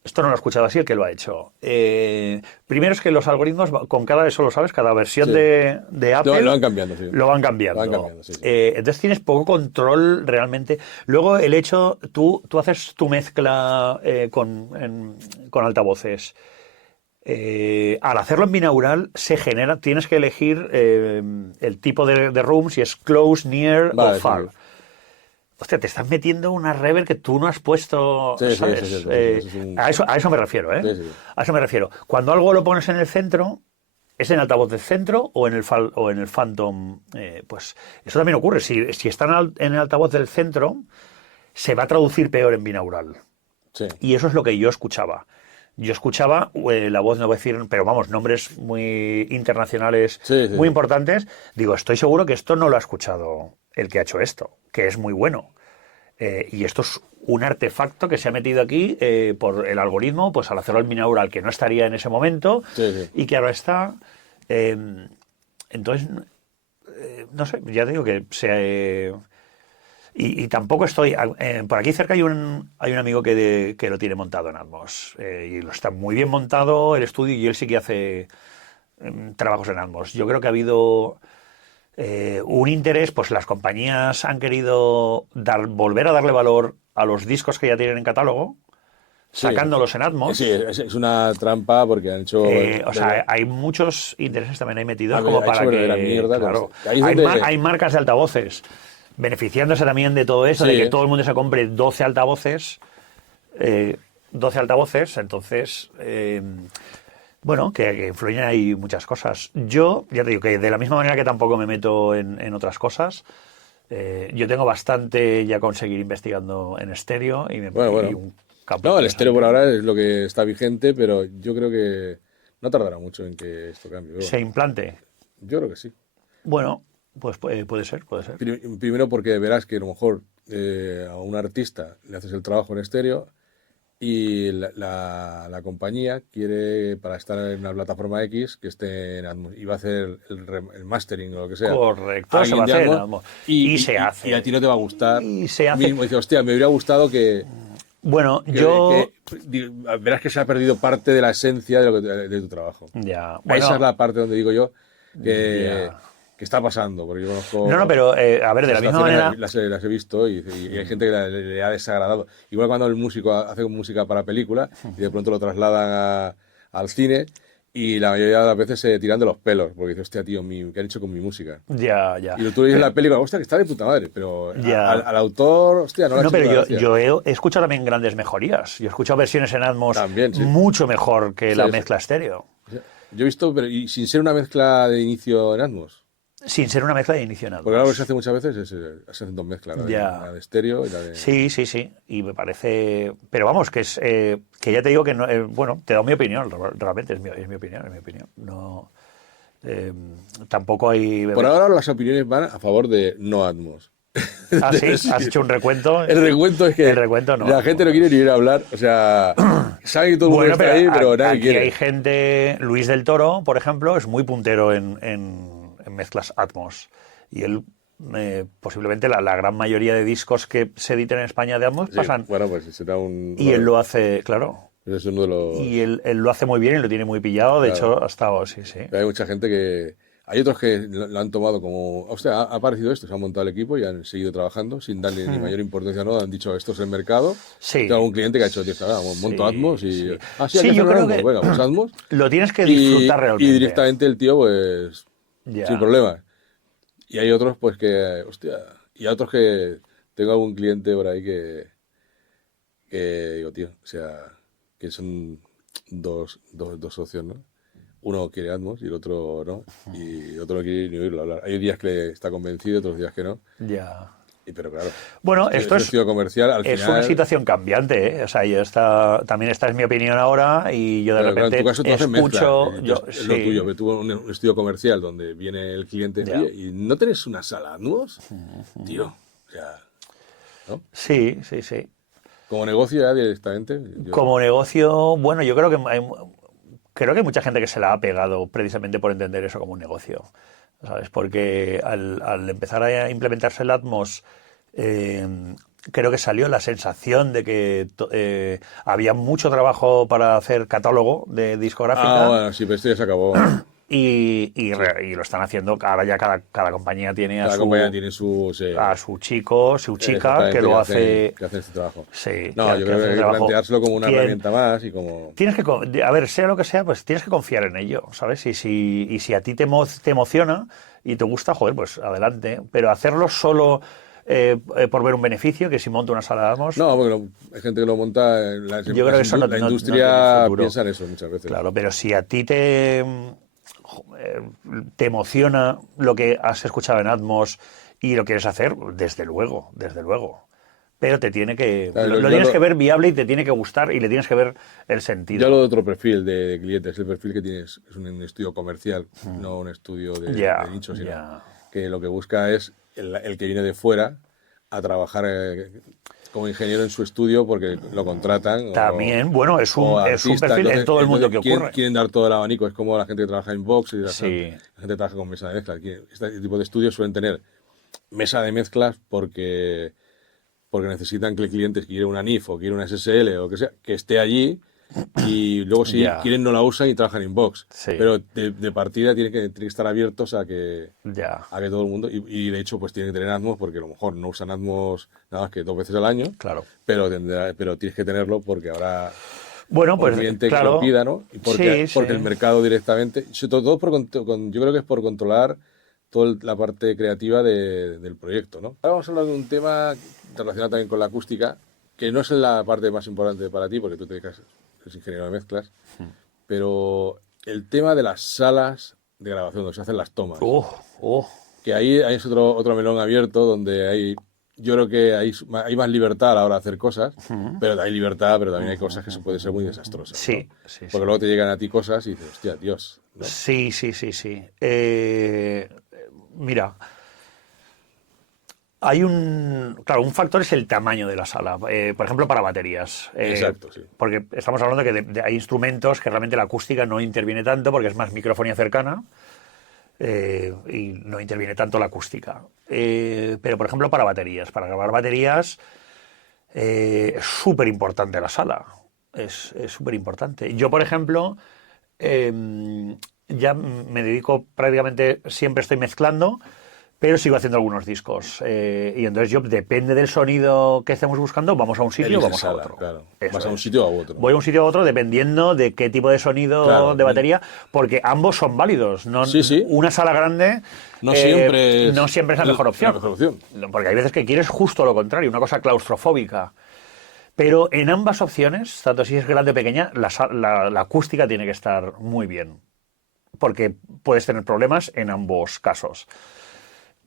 Esto no lo ha escuchado así el que lo ha hecho. Primero es que los algoritmos, con eso lo sabes, cada versión de Apple lo van cambiando. Sí. Lo van cambiando. Entonces tienes poco control realmente. Luego el hecho, tú haces tu mezcla con altavoces. Al hacerlo en binaural tienes que elegir el tipo de room, si es close, near o far. Hostia, te estás metiendo una reverb que tú no has puesto, ¿sabes? A eso me refiero, ¿eh? A eso me refiero. Cuando algo lo pones en el centro, ¿es en el altavoz del centro o en el Phantom? Pues eso también ocurre. Si está en el altavoz del centro, se va a traducir peor en binaural. Y eso es lo que yo escuchaba. Yo escuchaba la voz, no voy a decir, pero vamos, nombres muy internacionales, muy importantes. Digo, estoy seguro que esto no lo ha escuchado el que ha hecho esto, que es muy bueno. Y esto es un artefacto que se ha metido aquí por el algoritmo, pues al hacerlo en binaural, que no estaría en ese momento, y que ahora está. Entonces, no sé, ya te digo que y tampoco estoy... por aquí cerca hay un amigo que lo tiene montado en Atmos. Y lo está muy bien montado el estudio y él sí que hace trabajos en Atmos. Yo creo que ha habido un interés, pues las compañías han querido volver a darle valor a los discos que ya tienen en catálogo, sacándolos en Atmos. Sí, es una trampa porque han hecho... O sea, hay muchos intereses también ahí metidos Ha como hecho para verdadera que... mierda con claro, esto. Ahí es donde- hay marcas de altavoces beneficiándose también de todo eso, Sí. de que todo el mundo se compre 12 altavoces. 12 altavoces, entonces... bueno, que influyen ahí muchas cosas. Yo, ya te digo, que de la misma manera que tampoco me meto en otras cosas, yo tengo bastante ya con seguir investigando en estéreo y Bueno. y un campo No, el interesante. estéreo por ahora es lo que está vigente, pero yo creo que no tardará mucho en que esto cambie. Pero Se bueno, implante. yo creo que sí. Bueno, pues puede ser. Primero porque verás que a lo mejor a un artista le haces el trabajo en estéreo y la compañía quiere, para estar en una plataforma X, que esté en Atmos y va a hacer el mastering o lo que sea. Correcto, se Alguien va a de hacer en Atmos, Atmos. y Se hace. Y a ti no te va a gustar. Y se hace. Mismo dice, hostia, me hubiera gustado Bueno, yo... verás que se ha perdido parte de la esencia de tu trabajo. Ya, Esa es la parte donde digo yo que, Ya. que está pasando, porque yo conozco... No, pero a ver, de la misma manera... Las he visto y hay gente que le ha desagradado. Igual cuando el músico hace música para película y de pronto lo trasladan al cine y la mayoría de las veces se tiran de los pelos, porque dice, hostia, tío, ¿qué han hecho con mi música? Ya. Y tú le dices la película, hostia, que está de puta madre, pero Ya. al autor, hostia, no le ha No, hecho pero gracia. yo he escuchado también grandes mejorías. Yo he escuchado versiones en Atmos También, sí. mucho mejor que la Sí. mezcla estéreo. Yo he visto, pero y sin ser una mezcla de inicio en Atmos. Sin ser una mezcla de inicio en Atmos. Porque algo que se hace muchas veces se hacen dos mezclas, la de estéreo y la de... Sí. Y me parece... Pero vamos, que es que ya te digo que no... bueno, te he dado mi opinión, realmente es mi opinión. No, tampoco hay... Por ahora las opiniones van a favor de no Atmos. Ah, sí, has hecho un recuento. El recuento es que El recuento no. la gente no quiere ni ir a hablar. O sea, saben que todo el mundo está ahí, pero nadie aquí quiere. hay gente... Luis del Toro, por ejemplo, es muy puntero en mezclas Atmos. Y él... posiblemente la gran mayoría de discos que se editen en España de Atmos Sí, pasan... bueno, pues será un... Y él lo hace, claro... Es uno de los... Y él lo hace muy bien y lo tiene muy pillado. De hecho, ha estado, sí. Hay mucha gente que... Hay otros que lo han tomado como... Hostia, ha aparecido esto, se han montado el equipo y han seguido trabajando sin darle ni mayor importancia, ¿no? Han dicho, esto es el mercado. Sí. Tengo algún cliente que ha hecho, tío, monto Atmos y... Sí. Ah, sí, hay que yo hacer creo Atmos. que Venga, pues Atmos. lo tienes que disfrutar realmente. Y directamente el tío, pues... Ya. Sin problema. Y hay otros, pues, que... Hostia... Y a otros que... Tengo algún cliente por ahí que digo, tío, o sea... Que son dos socios, ¿no? Uno quiere Atmos y el otro no. Y el otro no quiere ni oírlo hablar. Hay días que está convencido, otros días que no. Ya. Pero claro. Bueno, esto es estudio comercial, al es final, una situación cambiante, ¿eh? O sea, también esta es mi opinión ahora y yo de Claro, repente en tu caso tú haces escucho... mezcla, es lo tuyo, pero tú un estudio comercial donde viene el cliente, Ya. oye, ¿y no tenés una sala Atmos? Tío, o sea, ¿no? Sí. Como negocio ya directamente. Como negocio, bueno, yo creo que hay mucha gente que se la ha pegado precisamente por entender eso como un negocio, ¿sabes? Porque al empezar a implementarse el Atmos, creo que salió la sensación de que había mucho trabajo para hacer catálogo de discográfica. Bueno, sí, pero esto ya se acabó. Y lo están haciendo, ahora ya cada compañía tiene Cada compañía tiene su... a su chico, su chica, que lo hace... Que hace este trabajo. Sí, No, yo creo que hay que planteárselo como una herramienta más y como... Tienes que, a ver, sea lo que sea, pues tienes que confiar en ello, ¿sabes? Y si a ti te emociona y te gusta, joder, pues adelante. Pero hacerlo solo por ver un beneficio, que si monto una sala de Atmos... No, porque hay gente que lo monta... Yo creo que eso la industria piensa en eso muchas veces. Claro, pero si a ti te emociona lo que has escuchado en Atmos y lo quieres hacer, desde luego. Pero te tiene que... Claro, lo tienes que ver viable y te tiene que gustar y le tienes que ver el sentido. Yo hablo de otro perfil de clientes. El perfil que tienes es un estudio comercial, no un estudio de nicho, sino que lo que busca es el que viene de fuera a trabajar como ingeniero en su estudio porque lo contratan. También, bueno, es un perfil entonces, en todo el mundo que ocurre. Quieren dar todo el abanico. Es como la gente que trabaja en Vox y la Sí. gente que trabaja con mesa de mezclas. Este tipo de estudios suelen tener mesa de mezclas porque necesitan que el cliente quiera una NIF o quiera una SSL o que sea, que esté allí y luego si Ya. quieren no la usan y trabajan in box. Sí. Pero de partida tienen que estar abiertos a que Ya, todo el mundo, y de hecho pues tienen que tener Atmos porque a lo mejor no usan Atmos nada más que 2 veces al año, claro. pero tienes que tenerlo porque ahora Bueno, o el pues cliente que claro. lo pida, ¿no? Y porque Sí, sí. el mercado directamente, sobre todo yo creo que es por controlar toda la parte creativa del proyecto, ¿no? Ahora vamos a hablar de un tema relacionado también con la acústica, que no es la parte más importante para ti, porque tú te dedicas, eres ingeniero de mezclas, pero el tema de las salas de grabación, donde se hacen las tomas, Oh. que ahí es otro melón abierto, donde yo creo que hay más libertad a la hora de hacer cosas, pero hay libertad, pero también hay cosas que pueden ser muy desastrosas, ¿no? Sí, sí, Porque luego te llegan a ti cosas y dices, hostia, Dios, ¿no? sí. Mira, claro, un factor es el tamaño de la sala. Por ejemplo, para baterías. Exacto, sí. Porque estamos hablando que hay instrumentos que realmente la acústica no interviene tanto porque es más microfonía cercana. Y no interviene tanto la acústica. Pero, por ejemplo, para grabar baterías, es súper importante la sala. Es súper importante. Yo, por ejemplo, ya me dedico prácticamente, siempre estoy mezclando, pero sigo haciendo algunos discos. Y entonces yo, depende del sonido que estemos buscando, vamos a un sitio o vamos a otro. Claro. Eso Vas a un es. sitio o a otro. Voy a un sitio u otro dependiendo de qué tipo de sonido Claro, de batería, porque ambos son válidos. No, Sí. Una sala grande No siempre es no siempre es la mejor opción. la mejor opción. Porque hay veces que quieres justo lo contrario, una cosa claustrofóbica. Pero en ambas opciones, tanto si es grande o pequeña, la acústica tiene que estar muy bien. Porque puedes tener problemas en ambos casos.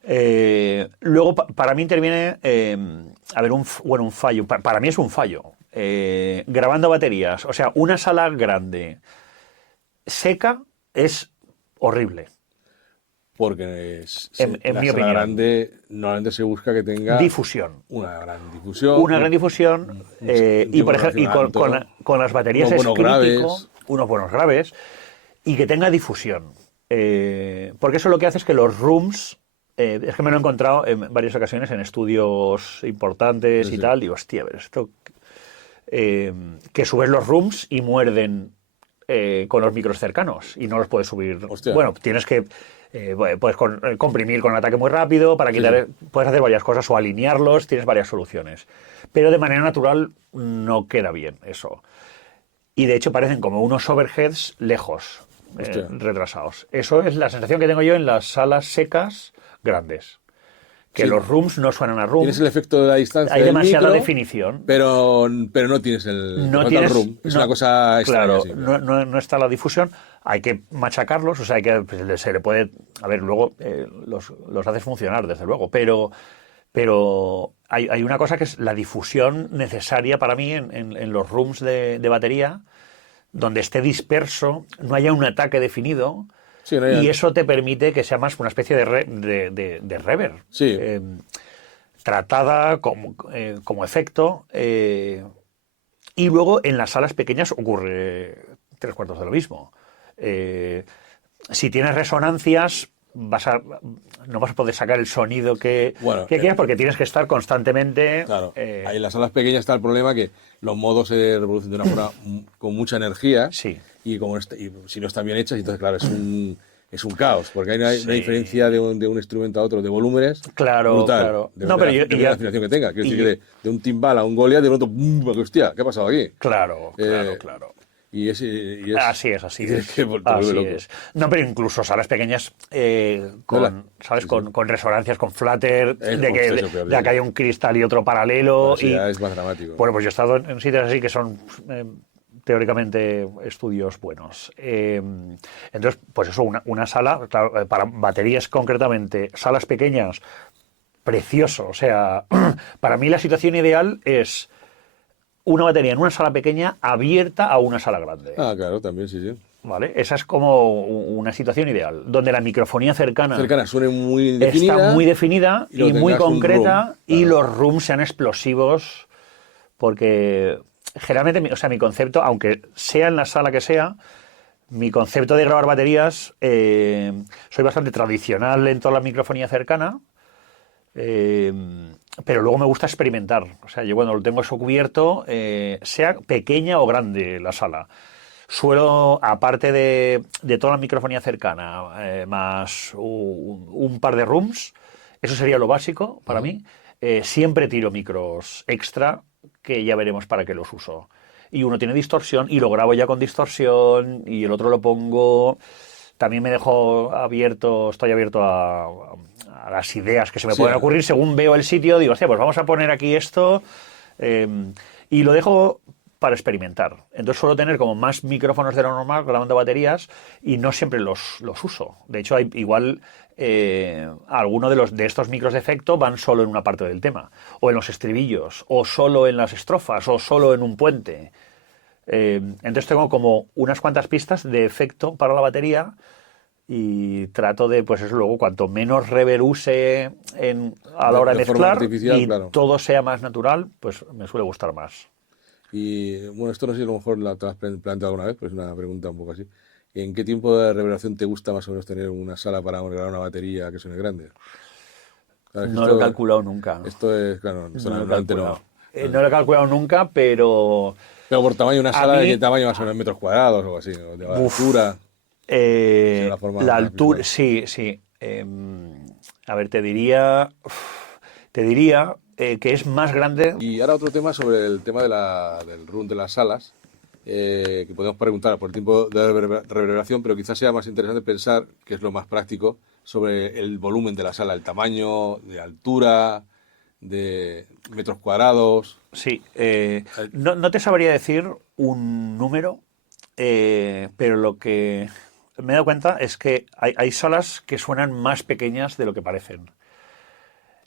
Luego, para mí interviene, un fallo. Para mí es un fallo. Grabando baterías, o sea, una sala grande seca es horrible. Porque En la mi sala opinión. grande normalmente se busca que tenga Difusión. una gran difusión. Una gran difusión. Y por ejemplo, con las baterías unos es buenos crítico, graves. unos buenos graves, y que tenga difusión. Porque eso lo que hace es que los rooms. Es que me lo he encontrado en varias ocasiones en estudios importantes Sí, y sí. tal. Digo, hostia, a ver, esto. Que subes los rooms y muerden con los micros cercanos y no los puedes subir. Hostia. Bueno, tienes que. Puedes comprimir con el ataque muy rápido para quitar. Puedes hacer varias cosas o alinearlos, tienes varias soluciones. Pero de manera natural no queda bien eso. Y de hecho parecen como unos overheads lejos, Hostia. retrasados. Eso es la sensación que tengo yo en las salas secas grandes. Que Sí. los rooms no suenan a room. Tienes el efecto de la distancia Hay del demasiada micro, definición. pero no tienes te No falta tienes, el room. Es no, una cosa extraña. claro, Sí, no está la difusión. Hay que machacarlos, o sea, se le puede. A ver, luego los haces funcionar, desde luego, pero hay una cosa que es la difusión necesaria para mí en los rooms de batería, donde esté disperso, no haya un ataque definido. Sí, no hay- Y eso te permite que sea más una especie de reverb. Sí. Tratada como efecto. Y luego en las salas pequeñas ocurre 3/4 de lo mismo. Si tienes resonancias, no vas a poder sacar el sonido que quieras porque tienes que estar constantemente. Claro. Ahí en las salas pequeñas está el problema que los modos se reproducen de una forma con mucha energía. Sí. Y si no están bien hechas, entonces claro, es un caos, porque hay una Sí. diferencia de un instrumento a otro de volúmenes Claro, brutal. claro. Depende de la afinación que tenga. Quiero decir que de un timbal a un Goliath, de pronto, ¡bum! Hostia, ¿qué ha pasado aquí? Claro. Y es Así es. y tienes que te vuelve Así loco. es. No, pero incluso salas pequeñas ¿Verdad? ¿sabes? Sí, Con resonancias, con flutter, Eso, de que eso, peor, de que haya un cristal y otro paralelo. Así Y, ya es más dramático. bueno, pues yo he estado en sitios así que son teóricamente estudios buenos. Entonces, pues eso, una sala, claro, para baterías concretamente, salas pequeñas, precioso. O sea, para mí la situación ideal es una batería en una sala pequeña abierta a una sala grande. Ah, claro, también, sí. ¿Vale? Esa es como una situación ideal, donde la microfonía cercana Suene muy definida. está muy definida y luego y muy tengas un concreta, room, y claro. los rooms sean explosivos, porque generalmente, o sea, mi concepto, aunque sea en la sala que sea, mi concepto de grabar baterías, soy bastante tradicional en toda la microfonía cercana, Pero luego me gusta experimentar. O sea, yo cuando lo tengo eso cubierto, sea pequeña o grande la sala, suelo, aparte de toda la microfonía cercana, más un par de rooms, eso sería lo básico para mí. Siempre tiro micros extra, que ya veremos para qué los uso. Y uno tiene distorsión y lo grabo ya con distorsión y el otro lo pongo. También me dejo abierto, estoy abierto a las ideas que se me pueden ocurrir según veo el sitio. Digo, hostia, pues vamos a poner aquí esto. Y lo dejo para experimentar. Entonces suelo tener como más micrófonos de lo normal grabando baterías y no siempre los uso. De hecho, hay igual algunos de estos micros de efecto van solo en una parte del tema, o en los estribillos, o solo en las estrofas, o solo en un puente. Entonces tengo como unas cuantas pistas de efecto para la batería y trato de, pues eso, luego cuanto menos reverb use a la hora de mezclar y claro, todo sea más natural, pues me suele gustar más. Y bueno, esto no sé si a lo mejor te lo has planteado alguna vez, pero es una pregunta un poco así. ¿En qué tiempo de reverberación te gusta más o menos tener una sala para grabar una batería que suene grande? ¿Sabes? No lo he calculado nunca. Esto es, claro, esto No lo he normalmente calculado. no. No lo he calculado nunca, pero... Pero por tamaño, una sala mí, ¿de qué tamaño más o menos? ¿Metros cuadrados o algo así? ¿No? ¿De altura? La altura, sí, sí. A ver, te diría que es más grande. Y ahora otro tema sobre el tema del room de las salas, que podemos preguntar por el tiempo de reverberación, pero quizás sea más interesante pensar, que es lo más práctico, sobre el volumen de la sala, el tamaño, de altura, de metros cuadrados. Sí, no te sabría decir un número, pero lo que me he dado cuenta es que hay salas que suenan más pequeñas de lo que parecen.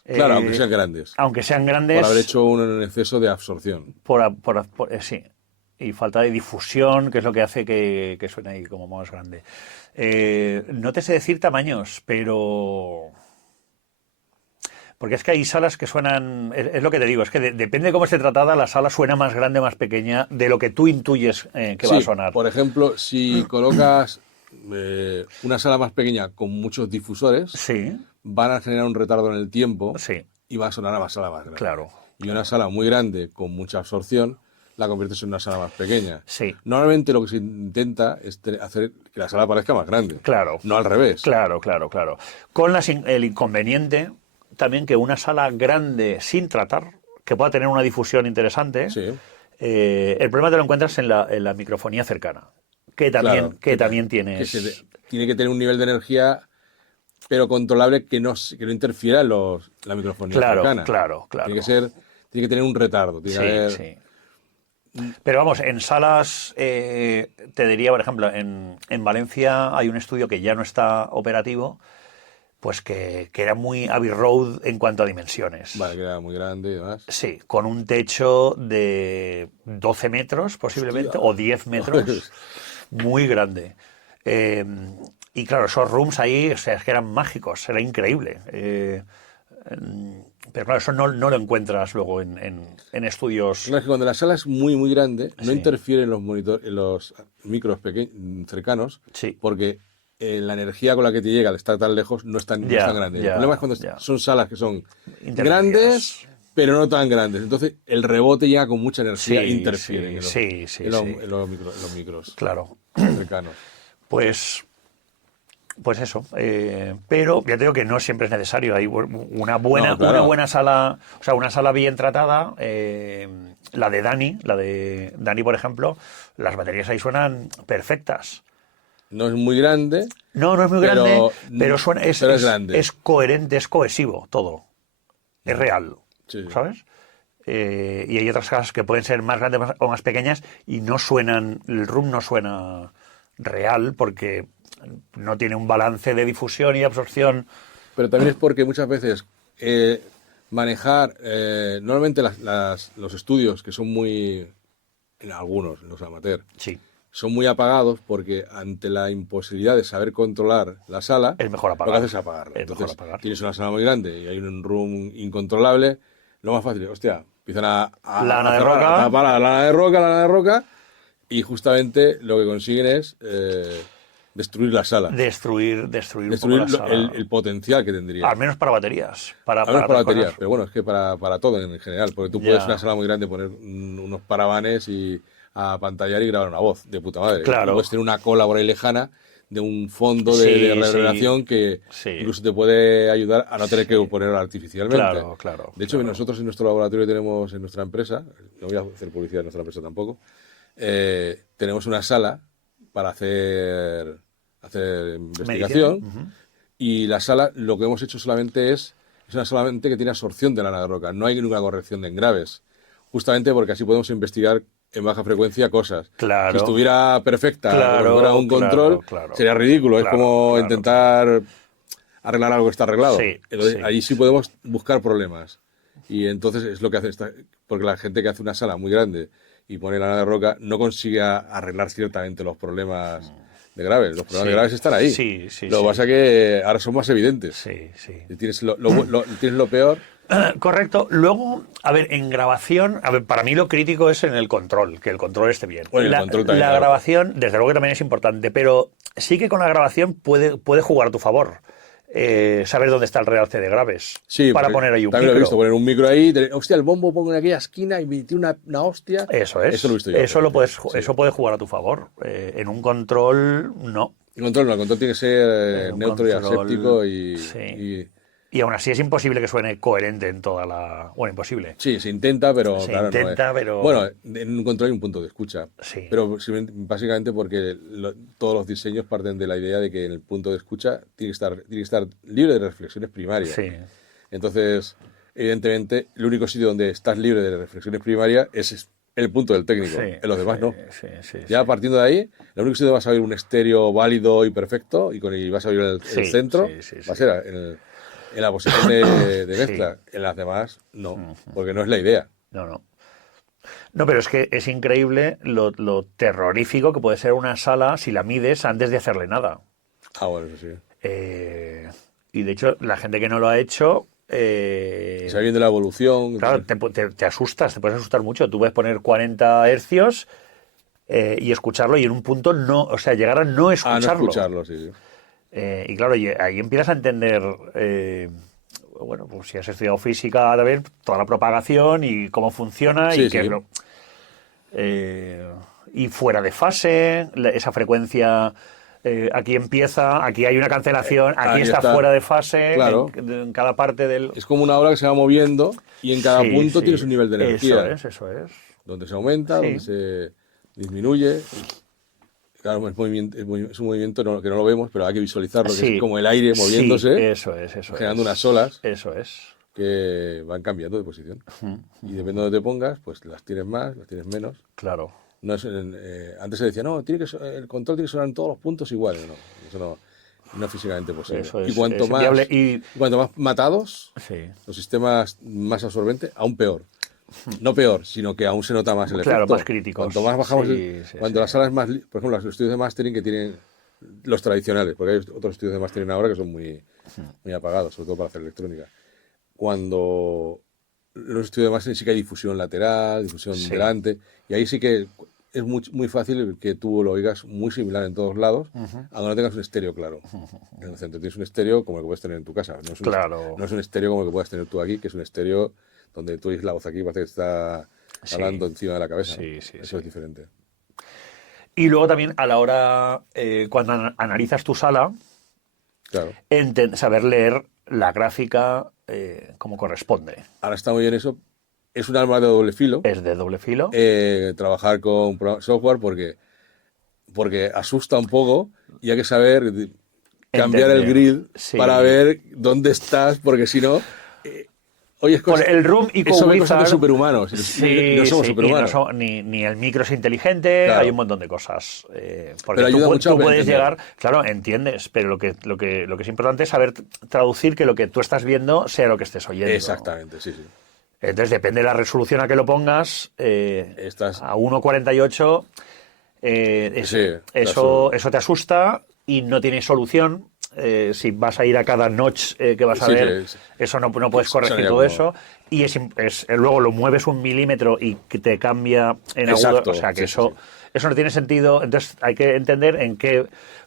Claro, aunque sean grandes. Aunque sean grandes. Por haber hecho un exceso de absorción. Sí. Y falta de difusión, que es lo que hace que suene ahí como más grande. No te sé decir tamaños, pero... Porque es que hay salas que suenan... Es lo que te digo, es que depende de cómo esté tratada, la sala suena más grande o más pequeña de lo que tú intuyes que va a sonar. Por ejemplo, si colocas una sala más pequeña con muchos difusores, van a generar un retardo en el tiempo y va a sonar a una sala más grande. Claro. Y una sala muy grande con mucha absorción la conviertes en una sala más pequeña. Sí. Normalmente lo que se intenta es hacer que la sala parezca más grande. Claro. No al revés. Claro. Con el inconveniente también que una sala grande sin tratar, que pueda tener una difusión interesante, el problema te lo encuentras en la microfonía cercana, que también tienes... Tiene que tener un nivel de energía, pero controlable, que no interfiera en la microfonía cercana. Claro. Tiene que tener un retardo. Sí. Pero vamos, en salas, te diría, por ejemplo, en Valencia hay un estudio que ya no está operativo, pues que era muy Abbey Road en cuanto a dimensiones. Vale, que era muy grande y demás. Sí, con un techo de 12 metros posiblemente, o 10 metros, muy grande. Y claro, esos rooms ahí, o sea, es que eran mágicos, era increíble. Pero claro, eso no lo encuentras luego en estudios. Claro, es que cuando la sala es muy, muy grande, no interfiere en los micros cercanos, porque la energía con la que te llega al estar tan lejos no es tan grande. El problema es cuando son salas que son grandes, pero no tan grandes. Entonces el rebote llega con mucha energía e interfiere en los micros cercanos. Pues eso, pero ya te digo que no siempre es necesario. Hay una buena sala, o sea, una sala bien tratada, la de Dani, por ejemplo, las baterías ahí suenan perfectas. No es muy grande. No es muy grande, pero suena, es grande. Es coherente, es cohesivo todo. Es real, ¿sabes? Y hay otras casas que pueden ser más grandes o más pequeñas y no suenan, el room no suena real porque no tiene un balance de difusión y absorción. Pero también es porque muchas veces manejar, normalmente los estudios, que son muy, en algunos, los amateur, son muy apagados porque ante la imposibilidad de saber controlar la sala, es mejor apagar. Lo que haces es apagarla. Entonces, tienes una sala muy grande y hay un room incontrolable, lo más fácil es, empiezan a lana de roca, y justamente lo que consiguen es destruir la sala. Destruir un poco la sala. El potencial que tendría. Al menos para baterías. Para baterías, cosas. pero bueno, es que para todo en general, porque tú puedes una sala muy grande poner unos paravanes y a pantallar y grabar una voz de puta madre. Claro. Y puedes tener una cola por ahí lejana de un fondo de reverberación que incluso te puede ayudar a no tener que poner artificialmente. Claro. De hecho, nosotros en nuestro laboratorio tenemos en nuestra empresa, no voy a hacer publicidad de nuestra empresa tampoco, tenemos una sala para hacer investigación y la sala lo que hemos hecho solamente es una solamente que tiene absorción de lana de roca, no hay ninguna corrección de engraves, justamente porque así podemos investigar en baja frecuencia cosas. Claro. Si estuviera perfecta, como fuera un control, sería ridículo. Es como intentar arreglar algo que está arreglado. Entonces, ahí sí podemos buscar problemas. Y entonces es lo que hace porque la gente que hace una sala muy grande y pone lana de roca no consigue arreglar ciertamente los problemas de graves. Los problemas de graves están ahí. Lo que pasa es que ahora son más evidentes. Y tienes lo peor. Correcto. Luego, a ver, en grabación, para mí lo crítico es en el control, que el control esté bien. Bueno, el control también, la grabación, desde luego que también es importante, pero sí que con la grabación puede jugar a tu favor. Saber dónde está el realce de graves. Sí, para poner ahí un también micro. Lo he visto, poner un micro ahí, hostia, el bombo pongo en aquella esquina y me tiene una hostia. Eso es. Eso lo he visto yo. Eso puede jugar a tu favor. En un control, no. El control tiene que ser neutro y aséptico y aún así es imposible que suene coherente en toda la... Bueno, imposible. Sí, se intenta, pero pero... Bueno, en un control hay un punto de escucha. Sí. Pero básicamente porque todos los diseños parten de la idea de que en el punto de escucha tiene que estar libre de reflexiones primarias. Sí. Entonces, evidentemente, el único sitio donde estás libre de reflexiones primarias es el punto del técnico. En los demás no. Ya partiendo de ahí, el único sitio donde vas a oír un estéreo válido y perfecto y vas a oír el centro va a ser en la posición de mezcla. En las demás, no, porque no es la idea. No, pero es que es increíble lo terrorífico que puede ser una sala si la mides antes de hacerle nada. Bueno, eso sí. Y de hecho, la gente que no lo ha hecho... está viendo la evolución. Claro, te asustas, te puedes asustar mucho. Tú puedes poner 40 hercios y escucharlo y en un punto no... O sea, llegar a no escucharlo. No escucharlo, sí. Y claro, ahí empiezas a entender, bueno, pues si has estudiado física, a ver toda la propagación y cómo funciona y fuera de fase, esa frecuencia, aquí empieza, aquí hay una cancelación, aquí está fuera de fase, claro. en cada parte del... Es como una ola que se va moviendo y en cada punto tienes un nivel de energía. Eso es. Donde se aumenta, donde se disminuye... Claro, es un movimiento que no lo vemos, pero hay que visualizarlo, que es como el aire moviéndose, generando unas olas que van cambiando de posición. Y dependiendo de dónde te pongas, pues las tienes más, las tienes menos. Claro. No es, antes se decía, no, el control tiene que sonar en todos los puntos iguales. No, eso no es físicamente posible. Y cuanto más matados, los sistemas más absorbentes, aún peor. No peor, sino que aún se nota más el efecto. Claro, más críticos. Cuanto más bajamos, cuando las salas más... Por ejemplo, los estudios de mastering que tienen los tradicionales, porque hay otros estudios de mastering ahora que son muy apagados, sobre todo para hacer electrónica. Cuando los estudios de mastering sí que hay difusión lateral, difusión delante, y ahí sí que es muy fácil que tú lo oigas muy similar en todos lados, aunque no tengas un estéreo claro. En el centro tienes un estéreo como el que puedes tener en tu casa. No es un estéreo como el que puedes tener tú aquí, que es un estéreo donde tú oyes la voz aquí, parece que está hablando encima de la cabeza. Eso es diferente. Y luego también a la hora, cuando analizas tu sala, saber leer la gráfica como corresponde. Ahora está muy bien eso. Es un arma de doble filo. Es de doble filo. Trabajar con software porque asusta un poco y hay que saber cambiar el grid para ver dónde estás, porque si no... Con el Room y eso me pasa de superhumanos. No somos superhumanos. Ni el micro es inteligente, hay un montón de cosas. Porque pero ayuda mucho tú puedes llegar, claro, entiendes, pero lo que es importante es saber traducir que lo que tú estás viendo sea lo que estés oyendo. Exactamente, sí. Entonces, depende de la resolución a que lo pongas, a 1.48, eso te asusta y no tiene solución. Si vas a ir a cada notch que vas a ver, eso no puedes corregir todo eso. Y luego lo mueves 1 milímetro y que te cambia en agudo. O sea que eso Eso no tiene sentido. Entonces hay que entender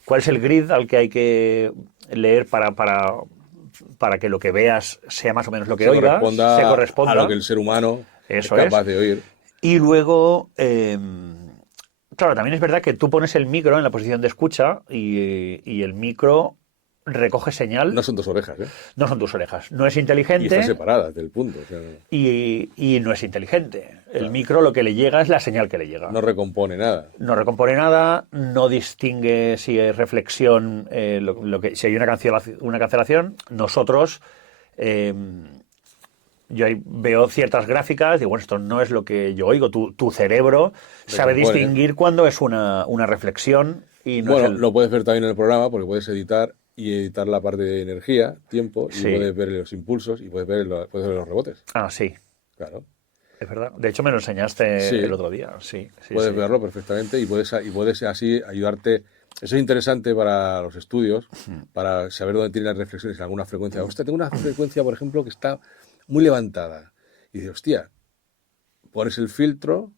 cuál es el grid al que hay que leer para que lo que veas sea más o menos lo que oigas, se corresponda a lo que el ser humano Eso es capaz de oír. Y luego, claro, también es verdad que tú pones el micro en la posición de escucha y el micro recoge señal. No son dos orejas, ¿eh? No son tus orejas. No es inteligente. Y están separadas del punto. O sea, y no es inteligente. El micro lo que le llega es la señal que le llega. no recompone nada. No recompone nada, no distingue si es reflexión, si hay una cancelación. Nosotros, yo ahí veo ciertas gráficas, digo, bueno, esto no es lo que yo oigo. Tu cerebro sabe distinguir cuando es una reflexión y no bueno, es lo puedes ver también en el programa porque puedes editar la parte de energía, tiempo, y puedes ver los impulsos y puedes ver los rebotes. Ah, sí. Claro. Es verdad. De hecho, me lo enseñaste el otro día. Sí, puedes verlo perfectamente y puedes así ayudarte. Eso es interesante para los estudios, para saber dónde tienen las reflexiones en alguna frecuencia. Hostia, tengo una frecuencia, por ejemplo, que está muy levantada. Y dices, hostia, pones el filtro,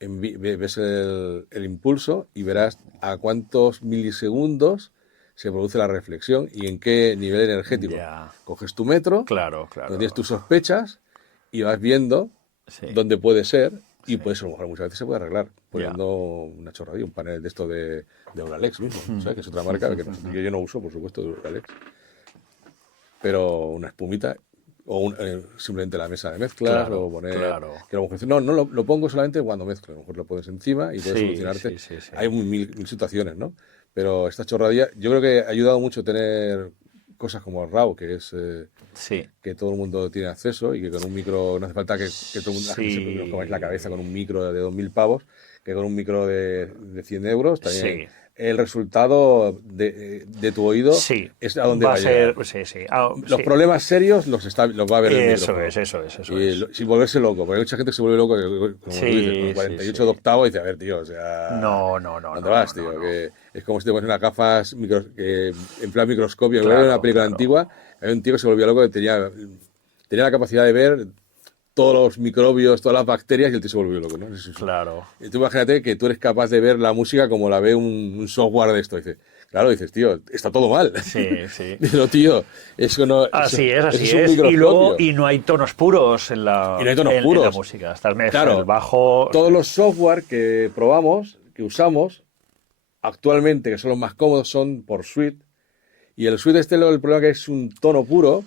ves el impulso y verás a cuántos milisegundos se produce la reflexión y en qué nivel energético. Coges tu metro, donde tienes tus sospechas y vas viendo dónde puede ser y pues a lo mejor muchas veces se puede arreglar poniendo una chorradilla, un panel de esto de Duralex mismo, ¿sabes? Que es otra marca que yo no uso, por supuesto, de Duralex. Pero una espumita o simplemente la mesa de mezclas o poner... Que a lo mejor dices, no lo pongo solamente cuando mezclo. A lo mejor lo pones encima y puedes solucionarte. Hay mil situaciones, ¿no? Pero esta chorradilla, yo creo que ha ayudado mucho tener cosas como el RAW, que es que todo el mundo tiene acceso y que con un micro no hace falta que todo el mundo se comáis la cabeza con un micro de 2.000 pavos, que con un micro de 100 euros también. El resultado de tu oído es a donde va a llegar. Los problemas serios los va a ver el micrófono. Eso es. Sin volverse loco, porque hay mucha gente que se vuelve loco, como tú dices, con el 48 de octavo y dice, a ver, tío, o sea... ¿Dónde vas, tío? Que es como si te pones unas gafas en plan microscopio. En una película antigua, hay un tío que se volvió loco que tenía la capacidad de ver todos los microbios, todas las bacterias y el tío se volvió loco, ¿no? Claro. Y tú imagínate que tú eres capaz de ver la música como la ve un software de esto. Dices, tío, está todo mal. Sí. Pero, tío, eso no... Así es. Y no hay tonos puros en la música. Estás el bajo... Todos los software que probamos, que usamos actualmente, que son los más cómodos, son por suite. Y el suite el problema que es un tono puro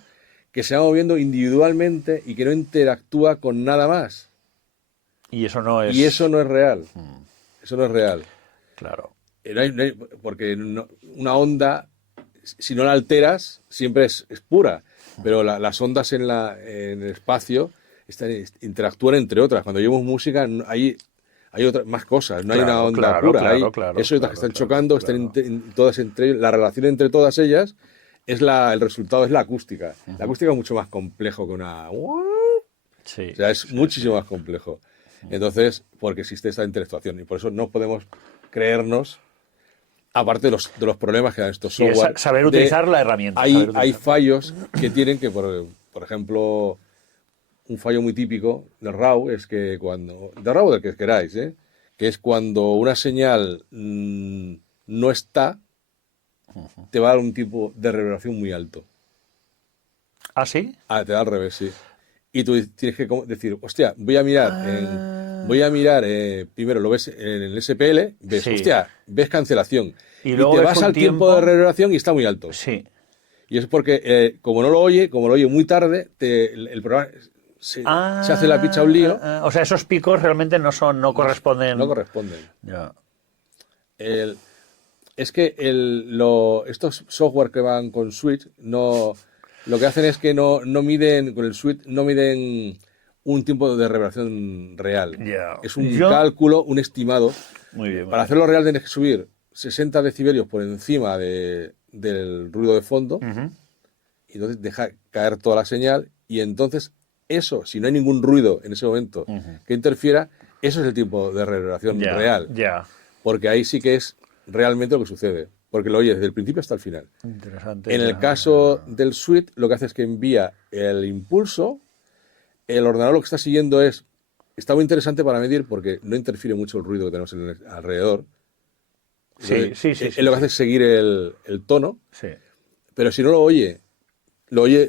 que se va moviendo individualmente y que no interactúa con nada más. Y eso no es real. Eso no es real. Claro. Porque una onda, si no la alteras, siempre es pura. Pero las ondas en el espacio interactúan entre otras. Cuando oímos música hay más cosas, no hay una onda pura. Hay otras que están chocando, están todas entre ellas. La relación entre todas ellas el resultado es la acústica. La acústica es mucho más complejo que una... es muchísimo más complejo. Entonces, porque existe esta interactuación y por eso no podemos creernos, aparte de los problemas que dan estos software... Saber utilizar la herramienta. Hay fallos que tienen que, por ejemplo, un fallo muy típico del RAW es que del RAW del que queráis, que es cuando una señal no está, te va a dar un tipo de reverberación muy alto. ¿Ah, sí? Te da al revés, sí. Y tú tienes que decir, hostia, voy a mirar, primero lo ves en el SPL, ves cancelación. Y te vas al tiempo de reverberación y está muy alto. Sí. Y es porque, como lo oye muy tarde, el programa se hace la picha un lío. O sea, esos picos realmente no corresponden. No corresponden. Ya. Es que estos software que van con Switch lo que hacen es que no miden, con el Switch no miden un tiempo de reverberación real. Es un cálculo, un estimado. Muy bien. Para hacerlo real tienes que subir 60 decibelios por encima del ruido de fondo y entonces deja caer toda la señal y entonces eso, si no hay ningún ruido en ese momento que interfiera, eso es el tiempo de reverberación real. Porque ahí sí que es realmente lo que sucede, porque lo oyes desde el principio hasta el final. Interesante. En el caso del suite, lo que hace es que envía el impulso, el ordenador lo que está siguiendo es está muy interesante para medir porque no interfiere mucho el ruido que tenemos alrededor. Sí, sí, sí. Lo que hace es seguir el tono, Sí. pero si no lo oye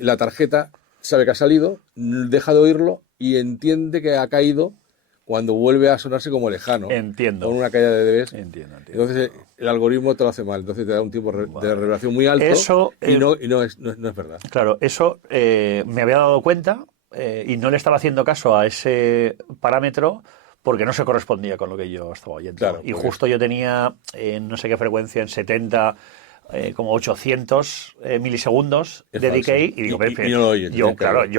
la tarjeta, sabe que ha salido, deja de oírlo y entiende que ha caído cuando vuelve a sonarse como lejano. Entiendo. Con una caída de dBs. Entiendo. Entonces el algoritmo te lo hace mal, entonces te da un tiempo de reverberación muy alto Eso, y no es verdad. Claro, eso me había dado cuenta y no le estaba haciendo caso a ese parámetro porque no se correspondía con lo que yo estaba oyendo. Claro, y porque- justo yo tenía no sé qué frecuencia, en 70, como 800 milisegundos Es de falso. decay y digo, Y no lo oyes, yo, te claro, cae.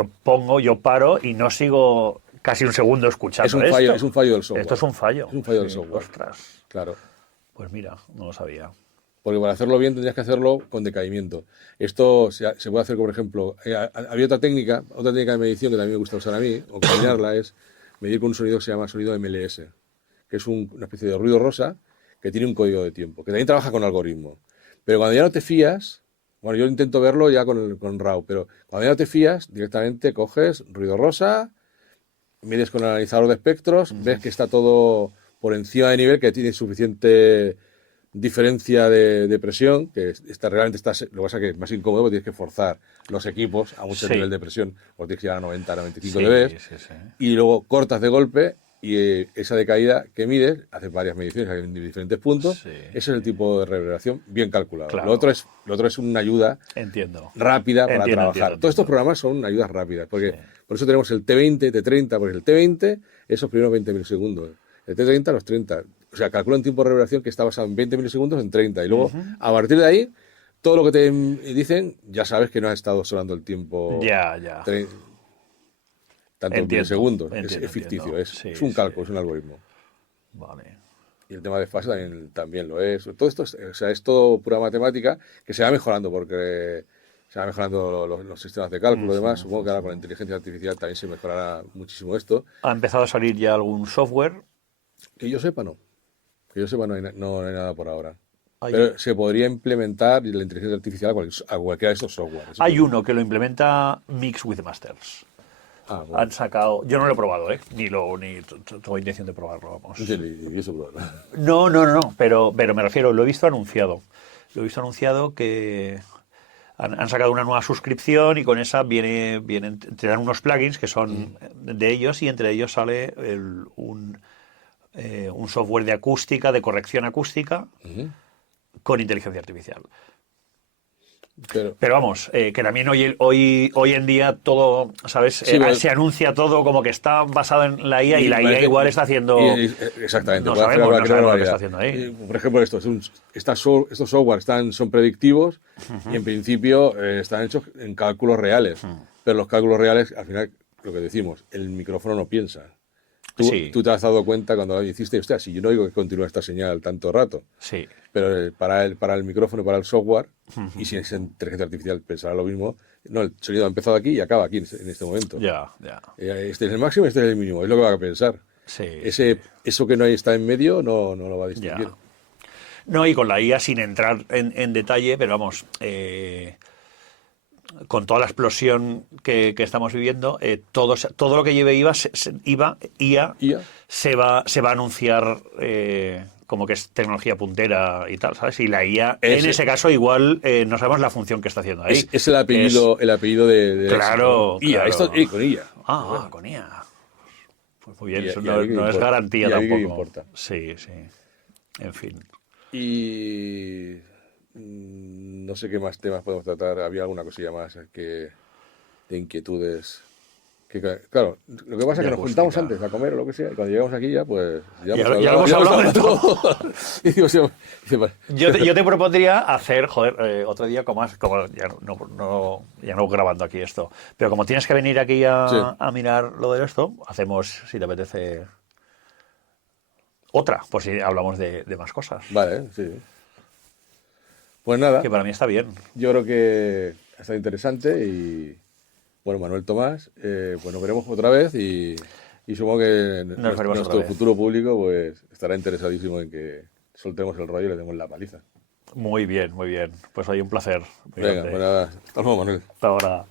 yo paro y no sigo casi un segundo escuchando Es un esto. fallo del software. Esto es un fallo. Es un fallo del Sí, software. ostras. Claro. Pues mira, no lo sabía. Porque para hacerlo bien tendrías que hacerlo con decaimiento. Esto se puede hacer, por ejemplo, había otra técnica de medición que también me gusta usar a mí, o combinarla, es medir con un sonido que se llama sonido MLS, que es una especie de ruido rosa que tiene un código de tiempo, que también trabaja con algoritmo. Pero cuando ya no te fías, bueno, yo intento verlo ya con RAW, pero cuando ya no te fías, directamente coges ruido rosa, mides con el analizador de espectros, ves que está todo por encima de nivel, que tiene suficiente diferencia de presión, que realmente está, lo que pasa es que es más incómodo porque tienes que forzar los equipos a mucho Sí. nivel de presión, porque tienes que llegar a 90, 95 Sí, dB, sí. y luego cortas de golpe y esa decaída que mides, haces varias mediciones en diferentes puntos, Sí, ese es el tipo de reverberación bien calculado. Claro. Lo otro es una ayuda Entiendo. rápida para Entiendo, trabajar. entiendo, Todos estos entiendo. programas son ayudas rápidas, porque Sí. por eso tenemos el T20, T30, porque el T20, esos primeros 20 milisegundos, el T30 los 30. O sea, calcula un tiempo de reverberación que está basado en 20 milisegundos en 30. Y luego, a partir de ahí, todo lo que te dicen, ya sabes que no has estado sonando el tiempo Ya. tanto en Entiendo, milisegundos. entiendo, Es ficticio, entiendo. es un cálculo, Sí. es un algoritmo. Vale. Y el tema de fase también lo es. Todo esto es todo pura matemática que se va mejorando porque se van mejorando los sistemas de cálculo y demás. Supongo que ahora con la inteligencia artificial también se mejorará muchísimo esto. ¿Ha empezado a salir ya algún software? Que yo sepa, no. Que yo sepa, no hay nada por ahora. Hay, Pero se podría implementar la inteligencia artificial a cualquiera de estos softwares. hay uno que lo implementa Mix with Masters. Ah, bueno. Han sacado, yo no lo he probado, ni tengo intención de probarlo, vamos. Sí, y eso, pero- No, pero me refiero, lo he visto anunciado. Lo he visto anunciado que han sacado una nueva suscripción y con esa te dan unos plugins que son de ellos y entre ellos sale un software de acústica, de corrección acústica Ujú. con inteligencia artificial. Pero Pero vamos, que también hoy en día todo, ¿sabes? Sí, pero- se anuncia todo como que está basado en la IA y la IA parece- igual está haciendo... exactamente. No puede hacer sabemos cualquier lo que barbaridad. está haciendo ahí. Por ejemplo, estos software son predictivos y en principio están hechos en cálculos reales. Pero los cálculos reales, al final, lo que decimos, el micrófono no piensa. Sí. Tú te has dado cuenta cuando hiciste, hostia, si yo no digo que continúa esta señal tanto rato, Sí, pero para el micrófono y para el software, y si es inteligencia artificial pensará lo mismo, no, el sonido ha empezado aquí y acaba aquí en este momento. ya. Este es el máximo, este es el mínimo, es lo que va a pensar. Sí. Eso que no está en medio no lo va a distinguir. Ya. No, y con la IA sin entrar en detalle, pero vamos, con toda la explosión que estamos viviendo, todo lo que lleve IA IA. se va a anunciar como que es tecnología puntera y tal, ¿sabes? Y la IA, en ese caso, igual no sabemos la función que está haciendo ahí. Es el apellido, de Claro, éxito. IA, claro. esto con IA. Con IA. Pues muy bien, Y a eso mí no qué me es importa. garantía Y a mí qué me tampoco. importa. Sí. En fin. Y no sé qué más temas podemos tratar. Había alguna cosilla más de inquietudes. Claro, lo que pasa es que nos juntamos acústica. antes a comer o lo que sea, y cuando llegamos aquí ya, pues ya Ya lo hemos hablado de todo. Y digo, vale. Yo te propondría hacer, otro día como ya no grabando aquí esto, pero como tienes que venir aquí a mirar lo de esto, hacemos, si te apetece, otra, por si hablamos de más cosas. Vale, sí. Pues nada, Que para mí está bien. yo creo que ha estado interesante y, bueno, Manuel Tomás, pues nos veremos otra vez y supongo que veremos otra nuestro vez. futuro público pues estará interesadísimo en que soltemos el rollo y le demos la paliza. Muy bien. Pues hoy un placer. Venga, pues nada, hasta luego, Manuel. Hasta ahora.